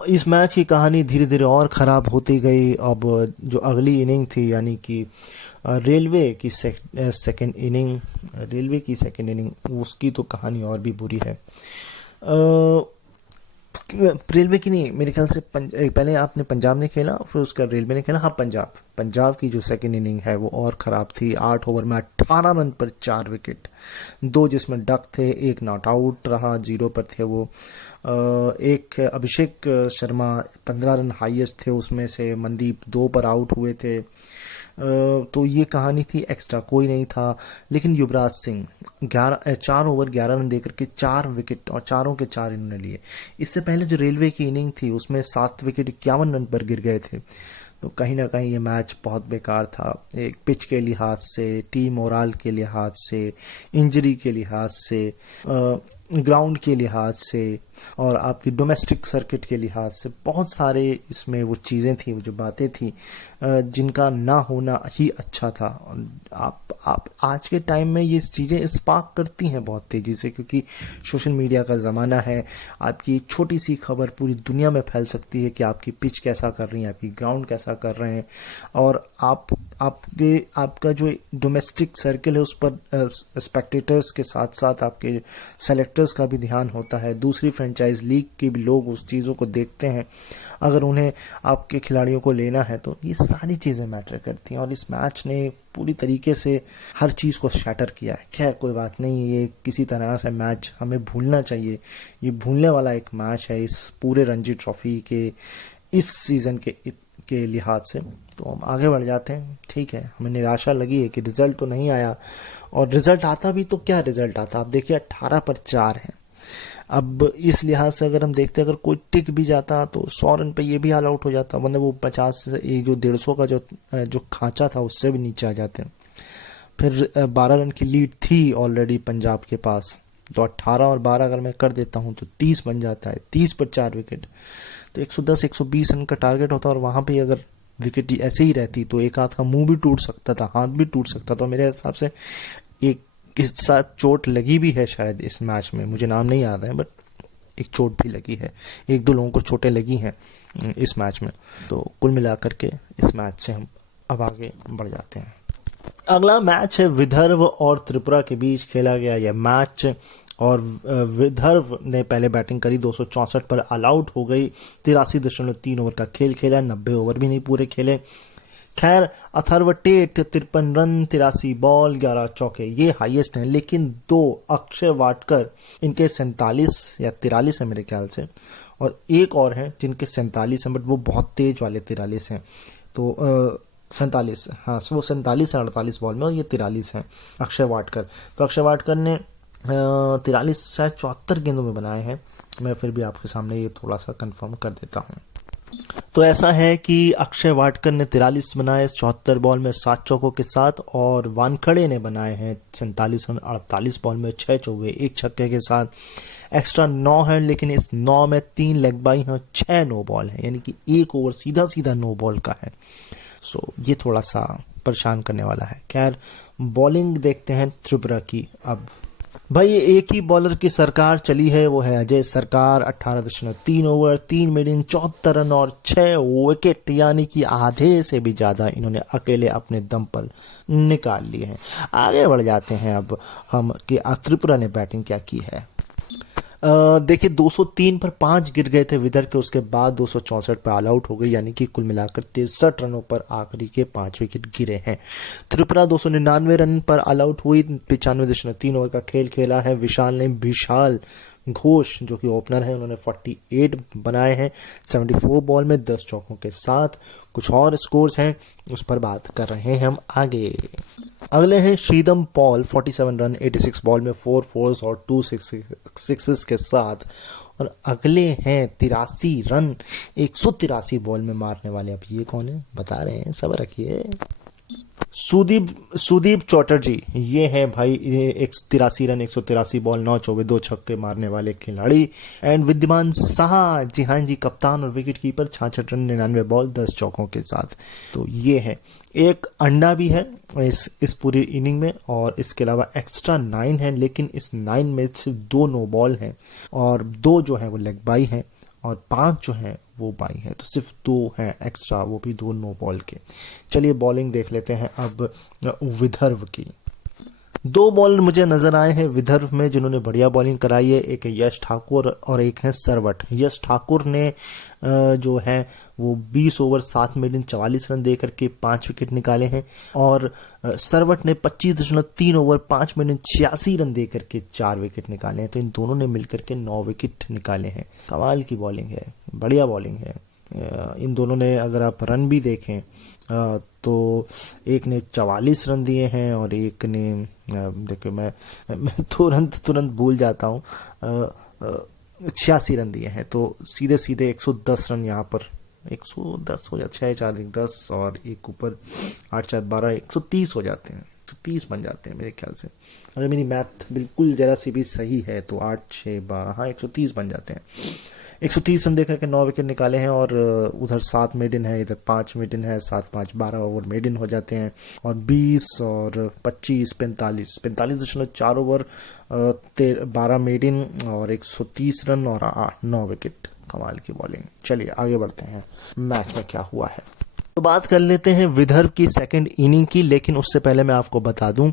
इस मैच की कहानी धीरे धीरे और ख़राब होती गई। अब जो अगली इनिंग थी यानी कि रेलवे की सेकंड इनिंग उसकी तो कहानी और भी बुरी है। रेलवे की नहीं, मेरे ख्याल से पहले आपने पंजाब ने खेला फिर उसका रेलवे ने खेला। हाँ पंजाब की जो सेकंड इनिंग है वो और ख़राब थी। 8 ओवर में 18 रन पर 4 विकेट, 2 जिसमें डक थे, 1 नॉट आउट रहा, 0 पर थे वो। एक अभिषेक शर्मा 15 रन हाईएस्ट थे, उसमें से मनदीप 2 पर आउट हुए थे। तो ये कहानी थी, एक्स्ट्रा कोई नहीं था। लेकिन युवराज सिंह 4 ओवर 11 रन देकर के 4 विकेट और चारों के 4 इन्होंने लिए। इससे पहले जो रेलवे की इनिंग थी उसमें 7 विकेट 51 रन पर गिर गए थे। तो कहीं ना कहीं ये मैच बहुत बेकार था, एक पिच के लिहाज से, टीम मोराल के लिहाज से, इंजरी के लिहाज से, ग्राउंड के लिहाज से और आपकी डोमेस्टिक सर्किट के लिहाज से। बहुत सारे इसमें वो चीज़ें थी, वो जो बातें थी जिनका ना होना ही अच्छा था। आप आज के टाइम में ये चीज़ें स्पार्क करती हैं बहुत तेज़ी से, क्योंकि सोशल मीडिया का ज़माना है। आपकी छोटी सी खबर पूरी दुनिया में फैल सकती है कि आपकी पिच कैसा कर रही है, आपकी ग्राउंड कैसा कर रहे हैं, और आपका जो डोमेस्टिक सर्किल है उस पर स्पेक्टेटर्स के साथ साथ आपके सेलेक्टर्स का भी ध्यान होता है। दूसरी फ्रेंचाइज लीग के भी लोग उस चीज़ों को देखते हैं, अगर उन्हें आपके खिलाड़ियों को लेना है तो ये सारी चीज़ें मैटर करती हैं। और इस मैच ने पूरी तरीके से हर चीज़ को शैटर किया है। खैर कोई बात नहीं, ये किसी तरह से मैच हमें भूलना चाहिए। ये भूलने वाला एक मैच है इस पूरे रणजी ट्रॉफी के इस सीज़न के लिहाज से। तो हम आगे बढ़ जाते हैं। ठीक है, हमें निराशा लगी है कि रिजल्ट तो नहीं आया, और रिजल्ट आता भी तो क्या रिजल्ट आता, आप देखिए 18 पर 4 है। अब इस लिहाज से अगर हम देखते हैं, अगर कोई टिक भी जाता तो 100 रन पे ये भी ऑल आउट हो जाता, वरना वो 50 से जो 150 का जो खांचा था उससे भी नीचे आ जाते। फिर 12 रन की लीड थी ऑलरेडी पंजाब के पास, तो 18 और 12 अगर मैं कर देता हूं तो 30 बन जाता है। 30 पर 4 विकेट, तो 110-120 रन का टारगेट होता, और वहां पे अगर विकेट ऐसे ही रहती तो एक हाथ का मुंह भी टूट सकता था, हाथ भी टूट सकता था। मेरे हिसाब से एक इस साथ चोट लगी भी है शायद इस मैच में, मुझे नाम नहीं याद है, बट एक चोट भी लगी है, 1-2 लोगों को चोटें लगी हैं इस मैच में। तो कुल मिलाकर के इस मैच से हम अब आगे बढ़ जाते हैं। अगला मैच है विदर्भ और त्रिपुरा के बीच खेला गया यह मैच, और विदर्भ ने पहले बैटिंग करी, 264 पर ऑल आउट हो गई। 83.3 ओवर का खेल खेला, 90 ओवर भी नहीं पूरे खेले। खैर अथर्व टेट 53 रन, 83 बॉल, 11 चौके, ये हाईएस्ट हैं। लेकिन 2 अक्षय वाटकर, इनके 47 या 43 है मेरे ख्याल से, और एक और हैं जिनके 47 हैं, बट वो बहुत तेज वाले 43 हैं। तो 47, हाँ वो 47 है 48 बॉल में, और ये 43 हैं अक्षय वाटकर। तो अक्षय वाटकर ने 43 शायद 74 गेंदों में बनाए हैं। मैं फिर भी आपके सामने ये थोड़ा सा कंफर्म कर देता हूँ। तो ऐसा है कि अक्षय वाटकर ने 43 बनाए 74 बॉल में 7 चौकों के साथ, और वानखड़े ने बनाए हैं 47 रन 48 बॉल में 6 चौके 1 छक्के के साथ। एक्स्ट्रा 9 है, लेकिन इस 9 में 3 लेग बाई हैं, 6 नो बॉल है, यानी कि 1 ओवर सीधा सीधा नो बॉल का है। सो ये थोड़ा सा परेशान करने वाला है। खैर बॉलिंग देखते हैं त्रिपुरा की। अब भाई एक ही बॉलर की सरकार चली है, वो है अजय सरकार। 18.3 ओवर, 3 मिनट 74 रन और 6 विकेट, यानी कि आधे से भी ज्यादा इन्होंने अकेले अपने दम पर निकाल लिए हैं। आगे बढ़ जाते हैं अब हम कि त्रिपुरा ने बैटिंग क्या की है। देखिए 203 पर 5 गिर गए थे विदर्भ के, उसके बाद 264 पर ऑल आउट हो गई, यानी कि कुल मिलाकर 63 रनों पर आखिरी के 5 विकेट गिरे हैं। त्रिपुरा 299 रन पर ऑल आउट हुई, 95.3 ओवर का खेल खेला है। विशाल घोष जो कि ओपनर है, उन्होंने 48 बनाए हैं 74 बॉल में 10 चौकों के साथ। कुछ और स्कोर्स हैं उस पर बात कर रहे हैं हम आगे। अगले हैं श्रीदम पॉल 47 रन 86 बॉल में 4 फोर्स और 2 सिक्सेस के साथ। और अगले हैं 83 रन 183 बॉल में मारने वाले। अब ये कौन है बता रहे हैं, सब्र रखिए। सुदीप चौटर्जी, ये है भाई 83 रन 183 बॉल 9 चौके 2 छक्के मारने वाले खिलाड़ी। एंड विद्यमान साहा, जी हाँ जी, कप्तान और विकेट कीपर, 66 रन 99 बॉल 10 चौकों के साथ। तो ये है, एक अंडा भी है इस पूरी इनिंग में, और इसके अलावा एक्स्ट्रा 9 है, लेकिन इस 9 में सिर्फ 2 नो बॉल हैं, और 2 जो है वो लेग बाई हैं, और 5 जो है वो बाई है। तो सिर्फ 2 हैं एक्स्ट्रा, वो भी 2 नो बॉल के। चलिए बॉलिंग देख लेते हैं अब विदर्भ की। 2 बॉलर मुझे नजर आए हैं विदर्भ में जिन्होंने बढ़िया बॉलिंग कराई है, एक है यश ठाकुर और एक है सरवट। यश ठाकुर ने जो है वो 20 ओवर 7 मिनट 44 रन देकर के 5 विकेट निकाले हैं, और सरवट ने 25.3 ओवर 5 मिनट 86 रन देकर के 4 विकेट निकाले हैं। तो इन दोनों ने मिलकर के 9 विकेट निकाले हैं। कमाल की बॉलिंग है, बढ़िया बॉलिंग है। इन दोनों ने, अगर आप रन भी देखें तो एक ने 44 रन दिए हैं और एक ने, देखिए मैं तुरंत भूल जाता हूँ, 86 रन दिए हैं। तो सीधे 110 रन यहाँ पर 110 हो जाते, 6 4 1 10 और एक ऊपर 8 4 12, 130 हो जाते हैं, 130 बन जाते हैं मेरे ख्याल से, अगर मेरी मैथ बिल्कुल जरा सी भी सही है तो 8 6 12, हाँ 130 बन जाते हैं। 130 रन दे करके 9 विकेट निकाले हैं और उधर 7 मेडन है, इधर 5 मेडन है, 7 5 12 ओवर मेडन हो जाते हैं और 20 और 25 45.4 ओवर 12 मेडन और 130 रन और 9 विकेट। कमाल की बॉलिंग। चलिए आगे बढ़ते हैं, मैच में क्या हुआ है तो बात कर लेते हैं विदर्भ की सेकंड इनिंग की। लेकिन उससे पहले मैं आपको बता दूं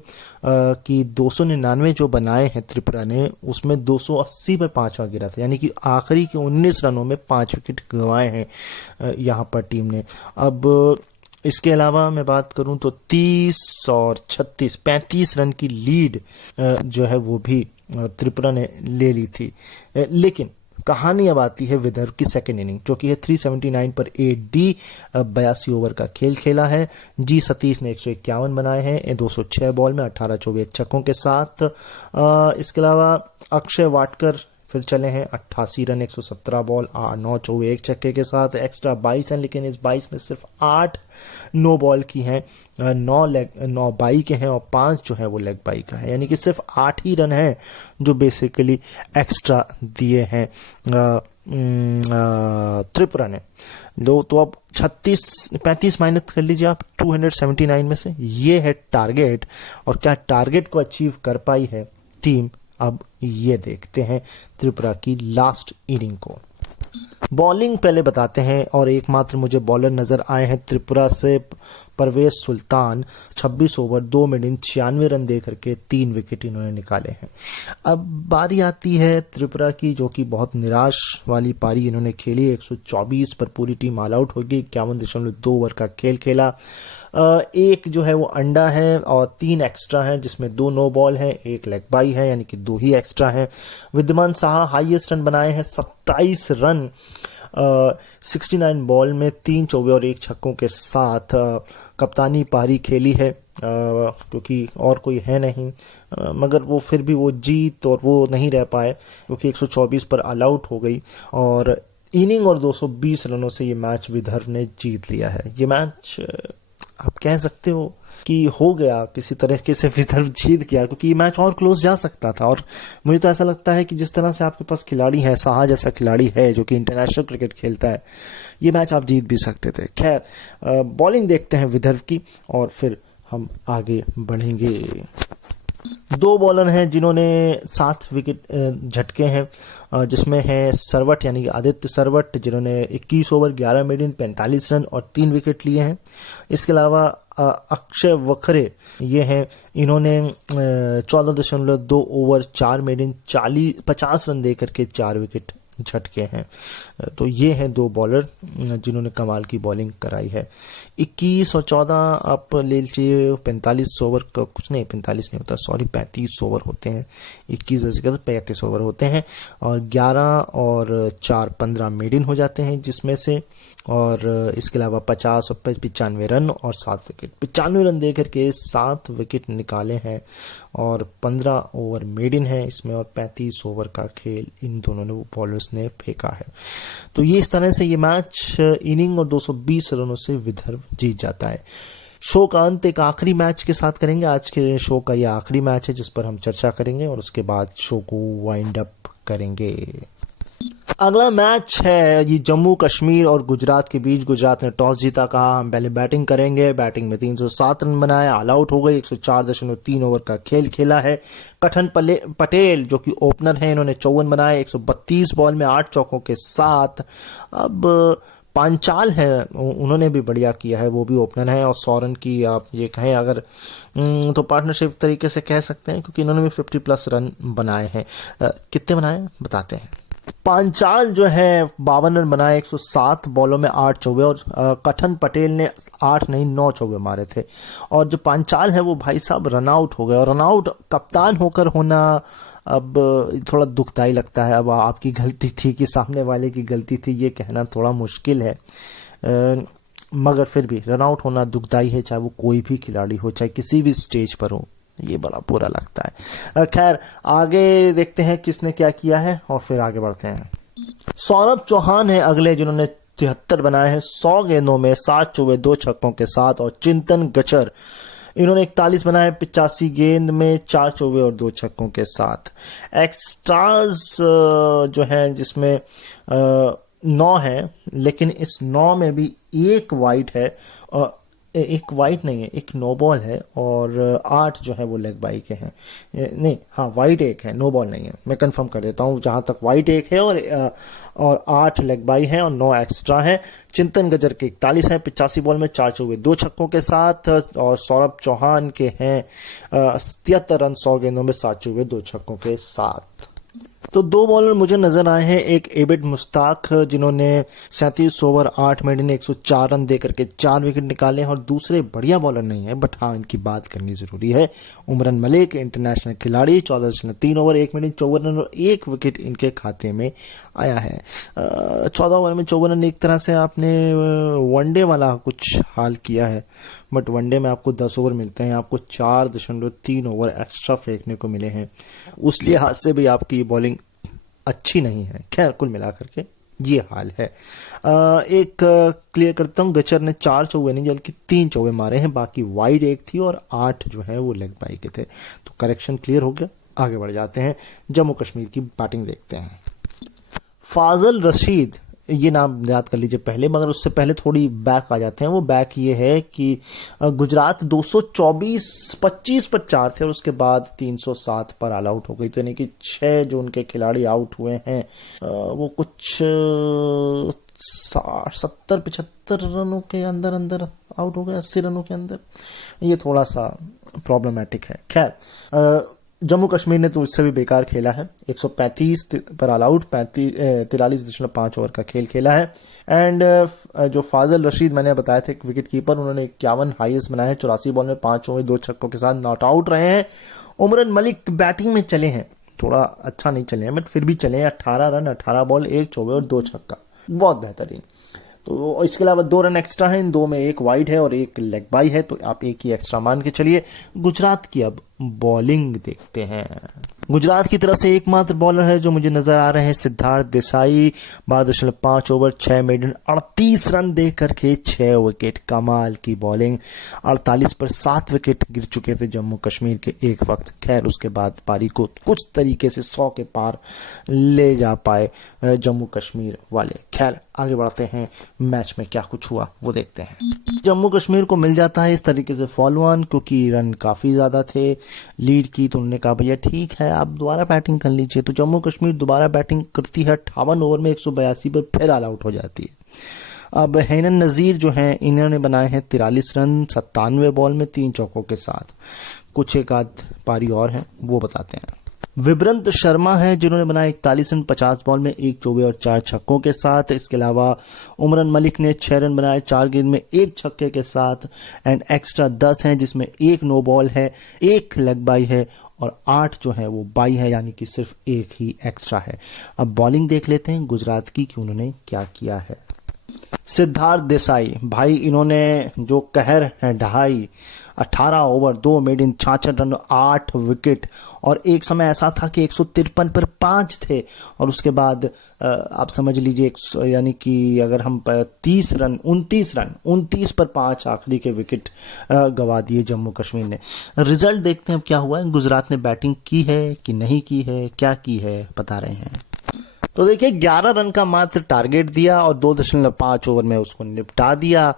कि 299 जो बनाए हैं त्रिपुरा ने, उसमें 280 पर 5वां गिरा था, यानी कि आखिरी के 19 रनों में 5 विकेट गंवाए हैं यहां पर टीम ने। अब इसके अलावा मैं बात करूं तो 30 और 36 35 रन की लीड जो है वो भी त्रिपुरा ने ले ली थी। लेकिन कहानी अब आती है विदर्भ की सेकंड इनिंग, जो कि है 379 पर 8 डी, 82 ओवर का खेल खेला है। जी सतीश ने 151 बनाए हैं 206 बॉल में 18 24 छक्कों के साथ। इसके अलावा अक्षय वाटकर फिर चले हैं 88 रन 117 बॉल 9 24 छक्के के साथ, एक्स्ट्रा 22 हैं, लेकिन इस 22 में सिर्फ 8 नो बॉल की हैं, 9 बाई के हैं और 5 जो है वो लेग बाई का है, यानी कि सिर्फ 8 ही रन हैं जो बेसिकली एक्स्ट्रा दिए हैं त्रिपुरा ने। लो तो अब 35 माइनस कर लीजिए आप 279 में से, ये है टारगेट। और क्या टारगेट को अचीव कर पाई है टीम, अब ये देखते हैं त्रिपुरा की लास्ट इनिंग को। बॉलिंग पहले बताते हैं और एकमात्र मुझे बॉलर नजर आए हैं त्रिपुरा से परवेज सुल्तान। 26 ओवर 2 मिनट 96 रन दे करके 3 विकेट इन्होंने निकाले हैं। अब बारी आती है त्रिपुरा की, जो कि बहुत निराश वाली पारी इन्होंने खेली। 124 पर पूरी टीम ऑल आउट होगी, 51.2 ओवर का खेल खेला। एक जो है वो अंडा है और 3 एक्स्ट्रा हैं, जिसमें 2 नो बॉल है, 1 लेग बाई है, यानी कि 2 ही एक्स्ट्रा हैं। विद्यमान साहा हाईएस्ट रन बनाए हैं 27 रन 69 बॉल में 3 चौबे और 1 छक्कों के साथ। कप्तानी पारी खेली है क्योंकि और कोई है नहीं, मगर वो फिर भी वो जीत और वो नहीं रह पाए क्योंकि 124 पर ऑल आउट हो गई और इनिंग और 220 रनों से ये मैच विदर्भ ने जीत लिया है। ये मैच आप कह सकते हो कि हो गया किसी तरीके से, विदर्भ जीत गया, क्योंकि ये मैच और क्लोज जा सकता था। और मुझे तो ऐसा लगता है कि जिस तरह से आपके पास खिलाड़ी है, साहा जैसा खिलाड़ी है जो कि इंटरनेशनल क्रिकेट खेलता है, ये मैच आप जीत भी सकते थे। खैर बॉलिंग देखते हैं विदर्भ की और फिर हम आगे बढ़ेंगे। 2 बॉलर हैं जिन्होंने 7 विकेट झटके हैं, जिसमें है सरवट यानी कि आदित्य सरवट, जिन्होंने 21 ओवर 11 मिनट 45 रन और 3 विकेट लिए हैं। इसके अलावा अक्षय वखरे ये हैं, इन्होंने 14.2 ओवर 4 मिनट 50 रन दे करके 4 विकेट झटके हैं। तो ये हैं 2 बॉलर जिन्होंने कमाल की बॉलिंग कराई है। 21 और 14 आप ले लीजिए, 45 ओवर का कुछ नहीं, 45 नहीं होता, सॉरी 35 ओवर होते हैं। 21 तो 35 ओवर होते हैं और 11 और 4 15 मेडन हो जाते हैं जिसमें से। और इसके अलावा 50 और 95 रन और 7 विकेट, 95 रन देकर के 7 विकेट निकाले हैं और 15 ओवर मेडन है इसमें और 35 ओवर का खेल इन दोनों ने बॉलर्स ने फेंका है। तो ये इस तरह से ये मैच इनिंग और 220 रनों से विदर्भ जीत जाता है। शो का अंत एक आखिरी मैच के साथ करेंगे। आज के शो का ये आखिरी मैच है जिस पर हम चर्चा करेंगे और उसके बाद शो को वाइंड अप करेंगे। अगला मैच है ये जम्मू कश्मीर और गुजरात के बीच। गुजरात ने टॉस जीता, कहा हम पहले बैटिंग करेंगे। बैटिंग में 307 रन बनाए, ऑल आउट हो गए। 104.3 ओवर का खेल खेला है। कठन पटेल जो कि ओपनर है, इन्होंने 54 बनाए 132 बॉल में 8 चौकों के साथ। अब पांचाल है, उन्होंने भी बढ़िया किया है, वो भी ओपनर है। और 100 रन की आप ये कहें अगर तो पार्टनरशिप तरीके से कह सकते हैं क्योंकि इन्होंने भी 50+ रन बनाए हैं। कितने बनाए बताते हैं। पांचाल जो है 52 रन बनाए 107 बॉलों में 8 चौबे और कठन पटेल ने 8 नहीं 9 चौबे मारे थे। और जो पांचाल है वो भाई साहब रन आउट हो गए और रन आउट कप्तान होकर होना अब थोड़ा दुखदाई लगता है। अब आपकी गलती थी कि सामने वाले की गलती थी, ये कहना थोड़ा मुश्किल है, मगर फिर भी रन आउट होना दुखदाई है, चाहे वो कोई भी खिलाड़ी हो, चाहे किसी भी स्टेज पर हो, ये बड़ा बुरा लगता है। खैर आगे देखते हैं किसने क्या किया है और फिर आगे बढ़ते हैं। सौरभ चौहान है अगले जिन्होंने 73 बनाए हैं 100 गेंदों में, 7 चौके 2 छक्कों के साथ। और चिंतन गचर, इन्होंने 41 बनाए 85 गेंद में, 4 चौके और 2 छक्कों के साथ। एक्स्ट्रास जो है जिसमें 9 है, लेकिन इस 9 में भी एक वाइड है, एक वाइड नहीं है, एक नो बॉल है, और 8 जो है वो लेग बाई के हैं। नहीं, हाँ, वाइड एक है, नो बॉल नहीं है, मैं कंफर्म कर देता हूँ। जहां तक वाइड एक है और 8 लेग बाई है और 9 एक्स्ट्रा है। चिंतन गजर के 41 है 85 बॉल में, 4 चौके 2 छक्कों के साथ। और सौरभ चौहान के हैं 73 रन 100 गेंदों में, 7 चौके 2 छक्कों के साथ। तो 2 बॉलर मुझे नजर आए हैं, एक एबिड मुश्ताक जिन्होंने 37 ओवर 8 मिनट में 104 रन देकर के 4 विकेट निकाले हैं, और दूसरे बढ़िया बॉलर नहीं है, बट हाँ इनकी बात करनी जरूरी है। उमरन मलिक, इंटरनेशनल खिलाड़ी, 14.3 ओवर 1 मिनट 54 रन और 1 विकेट इनके खाते में आया है। 14 ओवर में 54 रन, एक तरह से आपने वनडे वाला कुछ हाल किया है, बट वनडे में आपको 10 ओवर मिलते हैं, आपको 4.3 ओवर एक्स्ट्रा फेंकने को मिले हैं, उस लिहाज से भी आपकी बॉलिंग अच्छी नहीं है। खैर, कुल मिलाकर के ये हाल है। एक क्लियर करता हूँ, गचर ने 4 चौके नहीं बल्कि 3 चौके मारे हैं, बाकी वाइड एक थी और 8 जो है वो लेग बाई के थे। तो करेक्शन क्लियर हो गया। आगे बढ़ जाते हैं, जम्मू कश्मीर की बैटिंग देखते हैं। फाजल रशीद, ये नाम याद कर लीजिए पहले, मगर उससे पहले थोड़ी बैक आ जाते हैं। वो बैक ये है कि गुजरात 224-25 पर 4 थे और उसके बाद 307 पर ऑल आउट हो गई। तो यानी कि 6 जो उनके खिलाड़ी आउट हुए हैं वो कुछ 70-75 रनों के अंदर अंदर आउट हो गए, 80 रनों के अंदर। ये थोड़ा सा प्रॉब्लमेटिक है। खैर, जम्मू कश्मीर ने तो इससे भी बेकार खेला है, 135 पर ऑल आउट, 43.5 ओवर का खेल खेला है। एंड जो फाजल रशीद मैंने बताया था, एक विकेट कीपर, उन्होंने 51 हाईएस्ट बनाए हैं, 84 बॉल में 5 चौके 2 छक्कों के साथ नॉट आउट रहे हैं। उमरन मलिक बैटिंग में चले हैं, थोड़ा अच्छा नहीं चले हैं बट फिर भी चले हैं, 18 रन 18 बॉल 1 चौके और 2 छक्का, बहुत बेहतरीन। तो इसके अलावा 2 रन एक्स्ट्रा हैं, इन 2 में एक वाइड है और एक लेग बाई है, तो आप एक ही एक्स्ट्रा मान के चलिए। गुजरात की अब बॉलिंग देखते हैं। गुजरात की तरफ से एकमात्र बॉलर है जो मुझे नजर आ रहे हैं, Siddharth Desai, 12.5 over 6 minute 38 run दे करके 6 विकेट। कमाल की बॉलिंग, 48 पर 7 विकेट गिर चुके थे जम्मू कश्मीर के एक वक्त। खैर, उसके बाद पारी को कुछ तरीके से 100 के पार ले जा पाए जम्मू कश्मीर वाले। खैर, आगे बढ़ते हैं, मैच में क्या कुछ हुआ वो देखते हैं। जम्मू कश्मीर को मिल जाता है इस तरीके से फॉलो ऑन, क्योंकि रन काफी ज्यादा थे, लीड की, तो उन्होंने कहा भैया ठीक है आप दोबारा बैटिंग कर लीजिए। तो जम्मू कश्मीर दोबारा बैटिंग करती है, 58 ओवर में 182 पर फिर ऑल आउट हो जाती है। अब हैनन नजीर जो हैं, इन्होंने बनाए हैं 43 रन 97 बॉल में 3 चौकों के साथ। कुछ एक आध पारी और है वो बताते हैं। विब्रंत शर्मा है जिन्होंने बनाया 41 रन 50 बॉल में 1 चौके और 4 छक्कों के साथ। इसके अलावा उमरन मलिक ने 6 रन बनाए 4 गेंद में 1 छक्के के साथ। एंड एक्स्ट्रा 10 हैं जिसमें 1 नो बॉल है, 1 लेग बाई है और 8 जो है वो बाई है, यानी कि सिर्फ 1 ही एक्स्ट्रा है। अब बॉलिंग देख लेते हैं गुजरात की कि उन्होंने क्या किया है। सिद्धार्थ देसाई भाई, इन्होंने जो कहर है ढाई, 18 ओवर 2 मिनट 66 रन 8 विकेट। और एक समय ऐसा था कि 153 पर 5 थे और उसके बाद आप समझ लीजिए यानी कि अगर हम 29 पर 5 आखिरी के विकेट गवा दिए जम्मू कश्मीर ने। रिजल्ट देखते हैं अब क्या हुआ है। गुजरात ने बैटिंग की है कि नहीं की है, क्या की है बता रहे हैं। तो देखिए 11 रन का मात्र टारगेट दिया और 2.5 ओवर में उसको निपटा दिया,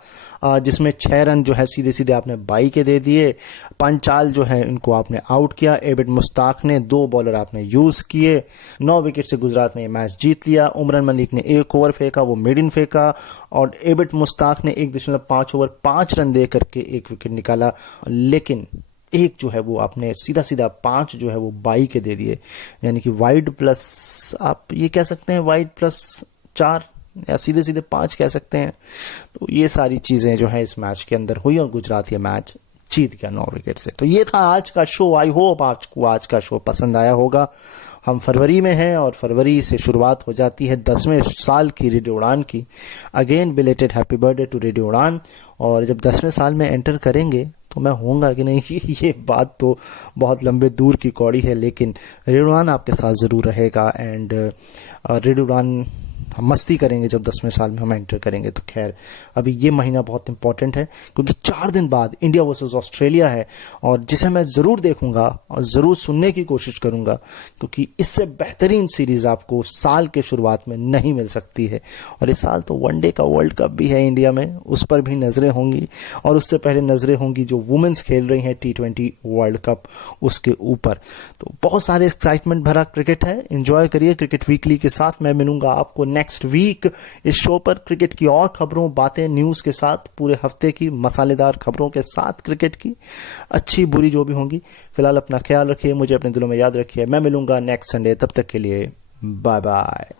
जिसमें 6 रन जो है सीधे सीधे आपने बाई के दे दिए। पंचाल जो है इनको आपने आउट किया। एबिड मुश्ताक ने 2 बॉलर आपने यूज किए। 9 विकेट से गुजरात ने ये मैच जीत लिया। उमरन मलिक ने 1 ओवर फेंका, वो मिडिन फेंका और एबिड मुश्ताक ने 1.5 ओवर 5 रन दे करके 1 विकेट निकाला। लेकिन एक जो है वो आपने सीधा सीधा 5 जो है वो बाई के दे दिए, यानी कि वाइड प्लस आप ये कह सकते हैं वाइड प्लस 4 या सीधे सीधे 5 कह सकते हैं। तो ये सारी चीजें जो है इस मैच के अंदर हुई और गुजरात ये मैच जीत गया 9 विकेट से। तो ये था आज का शो। आई होप आपको आज का शो पसंद आया होगा। हम फरवरी में हैं और फरवरी से शुरुआत हो जाती है 10वें साल की रेडियो उड़ान की। Again belated happy birthday to radio Udaan. और जब 10वें साल में एंटर करेंगे तो मैं होऊंगा कि नहीं ये बात तो बहुत लंबे दूर की कौड़ी है, लेकिन रेडियो उड़ान आपके साथ ज़रूर रहेगा। एंड रेडियो उड़ान हम मस्ती करेंगे जब 10वें साल में हम एंटर करेंगे। तो खैर अभी ये महीना बहुत इंपॉर्टेंट है क्योंकि 4 दिन बाद इंडिया वर्सेस ऑस्ट्रेलिया है, और जिसे मैं ज़रूर देखूंगा और ज़रूर सुनने की कोशिश करूंगा, क्योंकि इससे बेहतरीन सीरीज़ आपको साल के शुरुआत में नहीं मिल सकती है। और इस साल तो वनडे का वर्ल्ड कप भी है इंडिया में, उस पर भी नज़रें होंगी, और उससे पहले नज़रें होंगी जो वुमेन्स खेल रही हैं T20 वर्ल्ड कप, उसके ऊपर। तो बहुत सारे एक्साइटमेंट भरा क्रिकेट है। एंजॉय करिए क्रिकेट वीकली के साथ। मैं मिलूंगा आपको नेक्स्ट वीक इस शो पर क्रिकेट की और खबरों, बातें, न्यूज़ के साथ, पूरे हफ्ते की मसालेदार खबरों के साथ, क्रिकेट की अच्छी बुरी जो भी होंगी। फिलहाल अपना ख्याल रखिए, मुझे अपने दिलों में याद रखिए। मैं मिलूंगा नेक्स्ट संडे, तब तक के लिए बाय बाय।